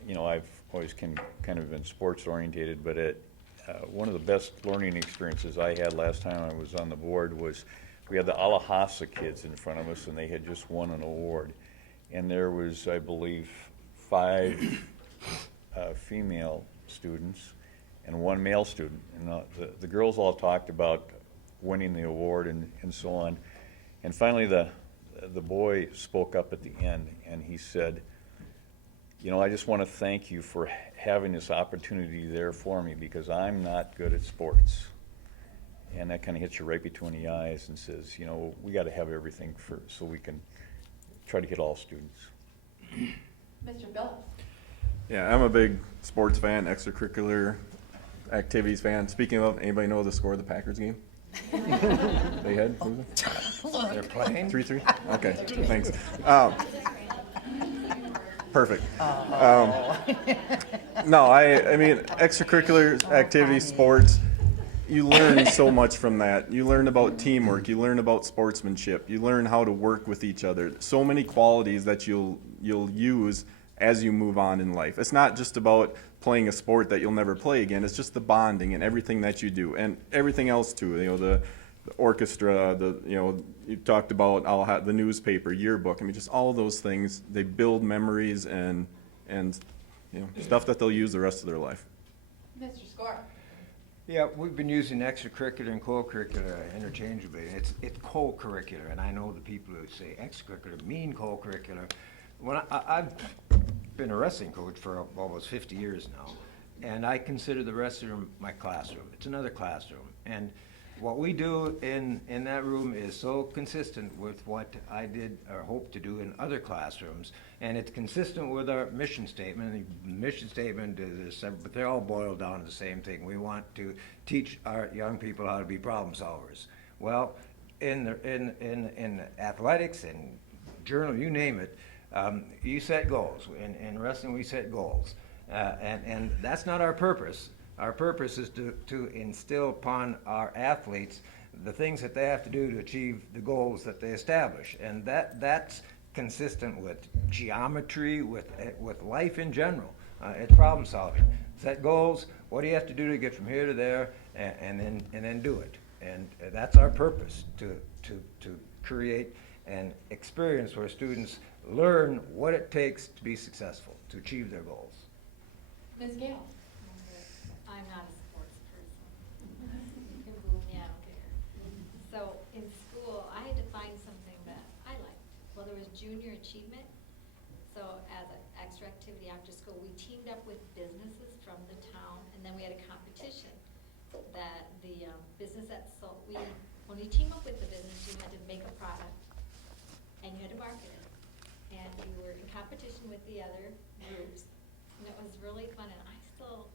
I've always kind of been sports orientated, but one of the best learning experiences I had last time I was on the board was we had the Alahasa kids in front of us, and they had just won an award. And there was, I believe, 5 female students and 1 male student. And the girls all talked about winning the award and so on. And finally, the boy spoke up at the end, and he said, I just want to thank you for having this opportunity there for me, because I'm not good at sports. And that kind of hits you right between the eyes and says, we got to have everything so we can try to get all students. Mr. Phillips? Yeah, I'm a big sports fan, extracurricular activities fan. Speaking of, anybody know the score of the Packers game? They had? They're playing? 3-3? Okay, thanks. Perfect. No, I mean, extracurricular activities, sports, you learn so much from that. You learn about teamwork, you learn about sportsmanship, you learn how to work with each other. So many qualities that you'll use as you move on in life. It's not just about playing a sport that you'll never play again. It's just the bonding and everything that you do, and everything else too. You know, the orchestra, you talked about the newspaper, yearbook. I mean, just all of those things. They build memories and stuff that they'll use the rest of their life. Mr. Skaar? Yeah, we've been using extracurricular and co-curricular interchangeably. It's co-curricular, and I know the people who say extracurricular mean co-curricular. I've been a wrestling coach for almost 50 years now, and I consider the restroom my classroom. It's another classroom, and what we do in that room is so consistent with what I did or hope to do in other classrooms, and it's consistent with our mission statement. The mission statement is, but they're all boiled down to the same thing. We want to teach our young people how to be problem solvers. Well, in athletics and journal, you name it, you set goals. In wrestling, we set goals, and that's not our purpose. Our purpose is to instill upon our athletes the things that they have to do to achieve the goals that they establish, and that's consistent with geometry, with life in general. It's problem solving. Set goals. What do you have to do to get from here to there, and then do it. And that's our purpose, to create an experience where students learn what it takes to be successful, to achieve their goals. Ms. Gail? I'm not a sports person. You can boo me, I don't care. So in school, I had to find something that I liked. Well, there was junior achievement. So as an extra activity after school, we teamed up with businesses from the town, and then we had a competition that the business that sold, when you team up with the business, you had to make a product, and you had to market it. And you were in competition with the other groups, and it was really fun. And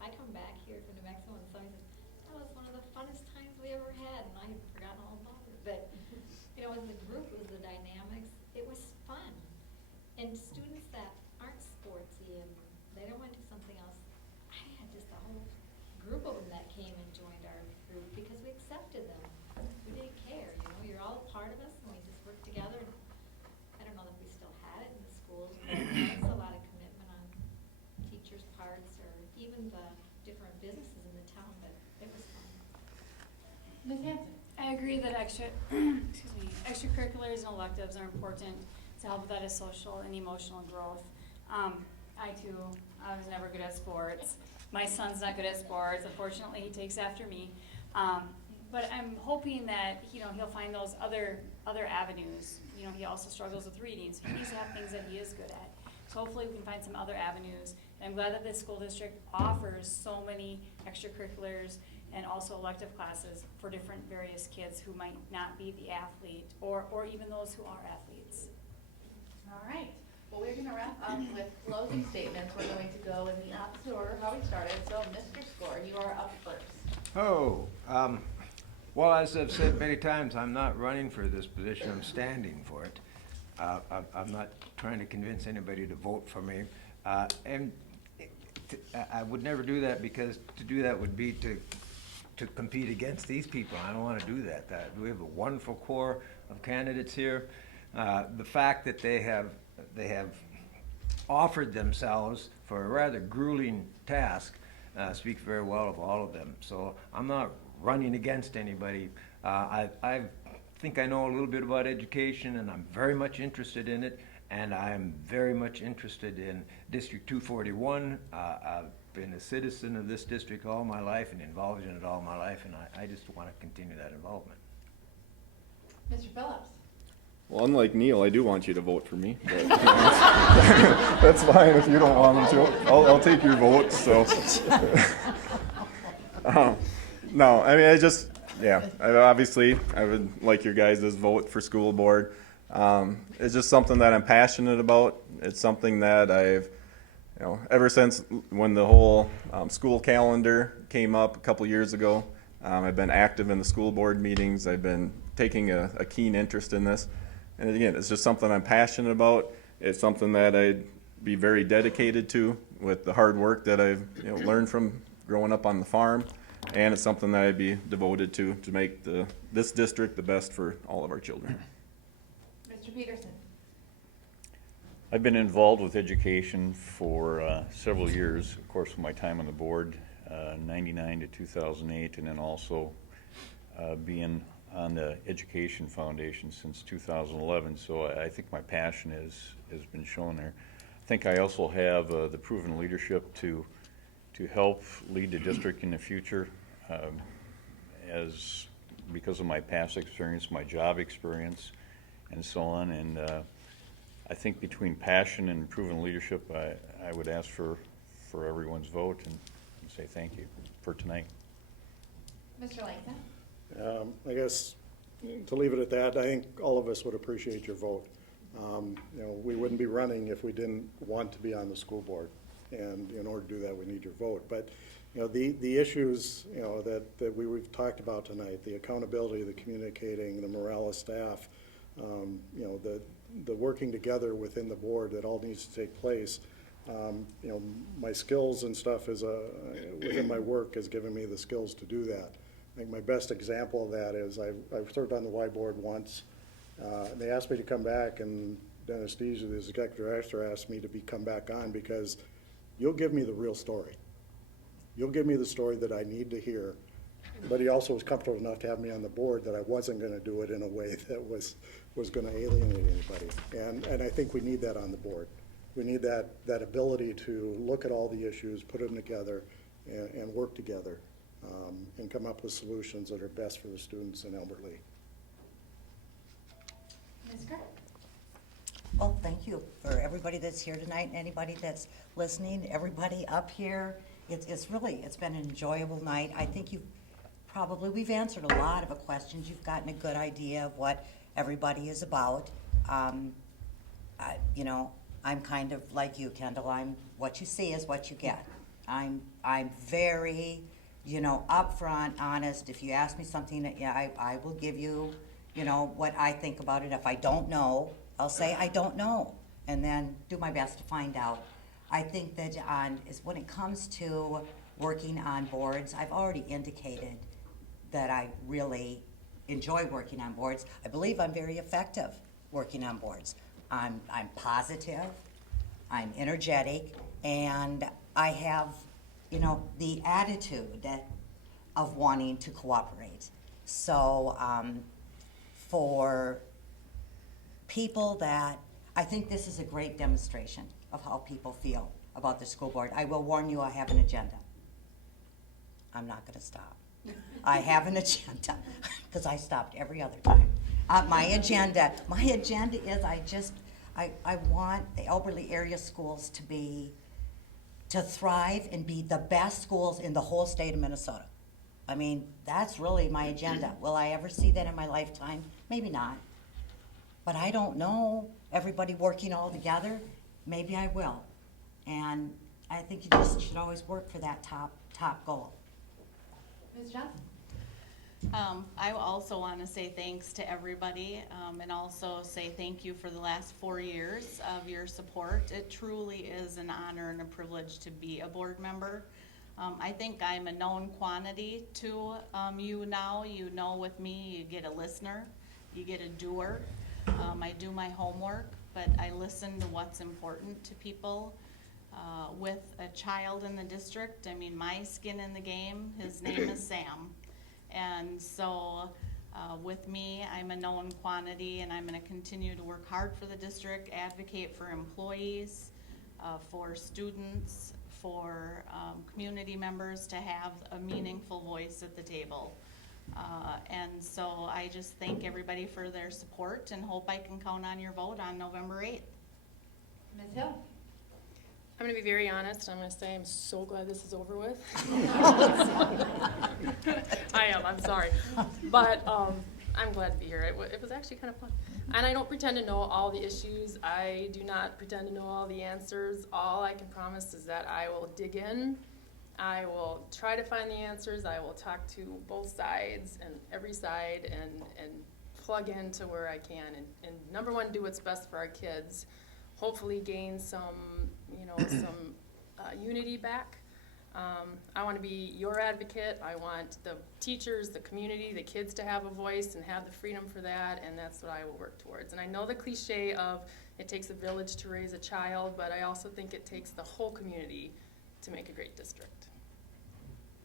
I come back here from New Mexico, and somebody says, that was one of the funnest times we ever had, and I had forgotten all about it. But, it was the group, it was the dynamics, it was fun. And students that aren't sportsy and they don't want to do something else, I had just a whole group of them that came and joined our group because we accepted them. We didn't care, you're all a part of us, and we just worked together. And I don't know if we still had it in the schools, but it's a lot of commitment on teachers' parts or even the different businesses in the town, but it was fun. Ms. Hanson? I agree that extracurriculars and electives are important to help with that social and emotional growth. I was never good at sports. My son's not good at sports. Unfortunately, he takes after me. But I'm hoping that he'll find those other avenues. He also struggles with reading, so he needs to have things that he is good at. So hopefully we can find some other avenues. And I'm glad that this school district offers so many extracurriculars and also elective classes for different various kids who might not be the athlete or even those who are athletes. All right. Well, we're going to wrap up with closing statements. We're going to go in the opposite order of how we started. So, Mr. Skaar, you are up first. Well, as I've said many times, I'm not running for this position. I'm standing for it. I'm not trying to convince anybody to vote for me. And I would never do that, because to do that would be to compete against these people. I don't want to do that. We have a wonderful core of candidates here. The fact that they have offered themselves for a rather grueling task speaks very well of all of them. So I'm not running against anybody. I think I know a little bit about education, and I'm very much interested in it, and I'm very much interested in District 241. I've been a citizen of this district all my life and involved in it all my life, and I just want to continue that involvement. Mr. Phillips? Well, unlike Neal, I do want you to vote for me. But, that's fine if you don't want me to. I'll take your vote. So, no, I mean, obviously, I would like your guys' vote for school board. It's just something that I'm passionate about. It's something that I've, ever since when the whole school calendar came up a couple years ago, I've been active in the school board meetings. I've been taking a keen interest in this. And again, it's just something I'm passionate about. It's something that I'd be very dedicated to with the hard work that I've learned from growing up on the farm. And it's something that I'd be devoted to make this district the best for all of our children. Mr. Petersen. I've been involved with education for several years, of course, with my time on the board, 99 to 2008, and then also being on the Education Foundation since 2011. So I think my passion has been shown there. I think I also have the proven leadership to help lead the district in the future, because of my past experience, my job experience, and so on. And I think between passion and proven leadership, I would ask for everyone's vote and say thank you for tonight. Mr. Langseth. I guess to leave it at that, I think all of us would appreciate your vote. We wouldn't be running if we didn't want to be on the school board, and in order to do that, we need your vote. But the issues that we've talked about tonight, the accountability, the communicating, the morale of staff, the working together within the board, that all needs to take place. My skills and stuff within my work has given me the skills to do that. I think my best example of that is I've served on the Y board once. And they asked me to come back, and Dennis Dees, the executive director, asked me to come back on because you'll give me the real story. You'll give me the story that I need to hear. But he also was comfortable enough to have me on the board that I wasn't going to do it in a way that was going to alienate anybody. And I think we need that on the board. We need that ability to look at all the issues, put them together, and work together, and come up with solutions that are best for the students in Albert Lea. Ms. Kehr. Well, thank you for everybody that's here tonight, and anybody that's listening, everybody up here. It's been an enjoyable night. I think we've answered a lot of the questions. You've gotten a good idea of what everybody is about. I'm kind of like you, Kendall. What you see is what you get. I'm very, upfront, honest. If you ask me something, I will give you, what I think about it. If I don't know, I'll say I don't know, and then do my best to find out. I think that when it comes to working on boards, I've already indicated that I really enjoy working on boards. I believe I'm very effective working on boards. I'm positive, I'm energetic, and I have, the attitude of wanting to cooperate. So for people I think this is a great demonstration of how people feel about the school board. I will warn you, I have an agenda. I'm not going to stop. I have an agenda, because I stopped every other time. My agenda is I want the Albert Lea area schools to thrive and be the best schools in the whole state of Minnesota. I mean, that's really my agenda. Will I ever see that in my lifetime? Maybe not. But I don't know. Everybody working all together, maybe I will. And I think you just should always work for that top goal. Ms. Johnson. I also want to say thanks to everybody, and also say thank you for the last 4 years of your support. It truly is an honor and a privilege to be a board member. I think I'm a known quantity to you now. With me, you get a listener, you get a doer. I do my homework, but I listen to what's important to people. With a child in the district, my skin in the game, his name is Sam. And so with me, I'm a known quantity, and I'm going to continue to work hard for the district, advocate for employees, for students, for community members to have a meaningful voice at the table. And so I just thank everybody for their support and hope I can count on your vote on November 8th. Ms. Hill. I'm going to be very honest. I'm going to say I'm so glad this is over with. I am. I'm sorry. But I'm glad to be here. It was actually kind of fun. And I don't pretend to know all the issues. I do not pretend to know all the answers. All I can promise is that I will dig in. I will try to find the answers. I will talk to both sides and every side and plug into where I can. And number one, do what's best for our kids. Hopefully gain some, some unity back. I want to be your advocate. I want the teachers, the community, the kids to have a voice and have the freedom for that, and that's what I will work towards. And I know the cliche of it takes a village to raise a child, but I also think it takes the whole community to make a great district.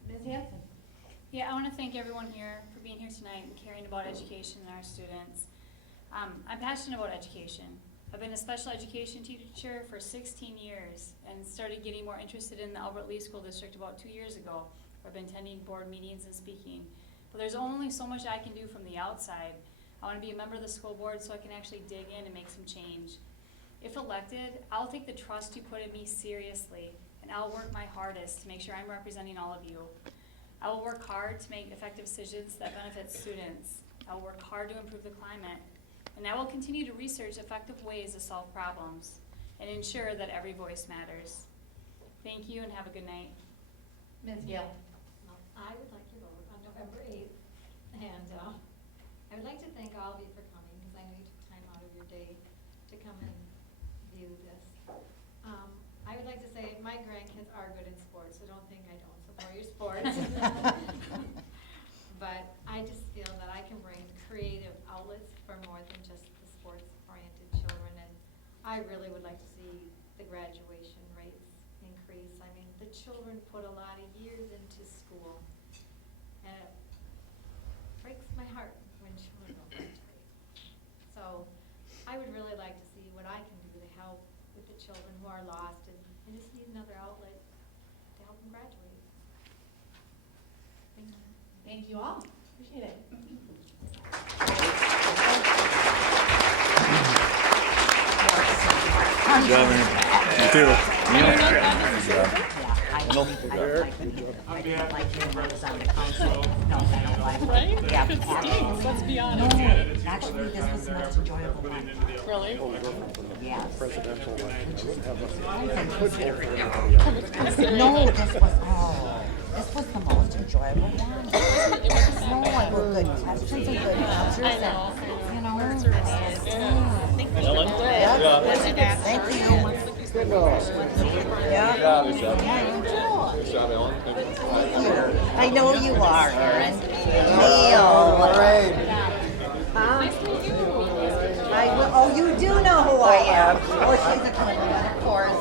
Ms. Hanson? Yeah, I want to thank everyone here for being here tonight and caring about education and our students. I'm passionate about education. I've been a special education teacher for 16 years and started getting more interested in the Albert Lea School District about 2 years ago. I've been attending board meetings and speaking. But there's only so much I can do from the outside. I want to be a member of the school board so I can actually dig in and make some change. If elected, I'll take the trust you put in me seriously, and I'll work my hardest to make sure I'm representing all of you. I will work hard to make effective decisions that benefit students. I will work hard to improve the climate. And I will continue to research effective ways to solve problems and ensure that every voice matters. Thank you and have a good night. Ms. Gail? I would like to vote on November 8th, and I would like to thank all of you for coming, because I know you took time out of your day to come and view this. I would like to say my grandkids are good in sports, so don't think I don't support your sports. But I just feel that I can bring creative outlets for more than just the sports-oriented children, and I really would like to see the graduation rates increase. I mean, the children put a lot of years into school, and it breaks my heart when children don't graduate. So I would really like to see what I can do to help with the children who are lost and just need another outlet to help them graduate. Thank you. Thank you all. Appreciate it. Good job, man. You too. On behalf of the was on the council. No, I don't like it. Yeah, Let's be no, honest. actually, this was the most enjoyable one. Really? Yes. Presidential election, I wouldn't have I could vote for anybody else. No, this was the most enjoyable one. No, I were good questions and good answers. I know. Thank you. Good job. Yeah. I know you are, Erin. Neal. Nice to meet you. Oh, you do know who I am. Oh, she's a comedian, of course.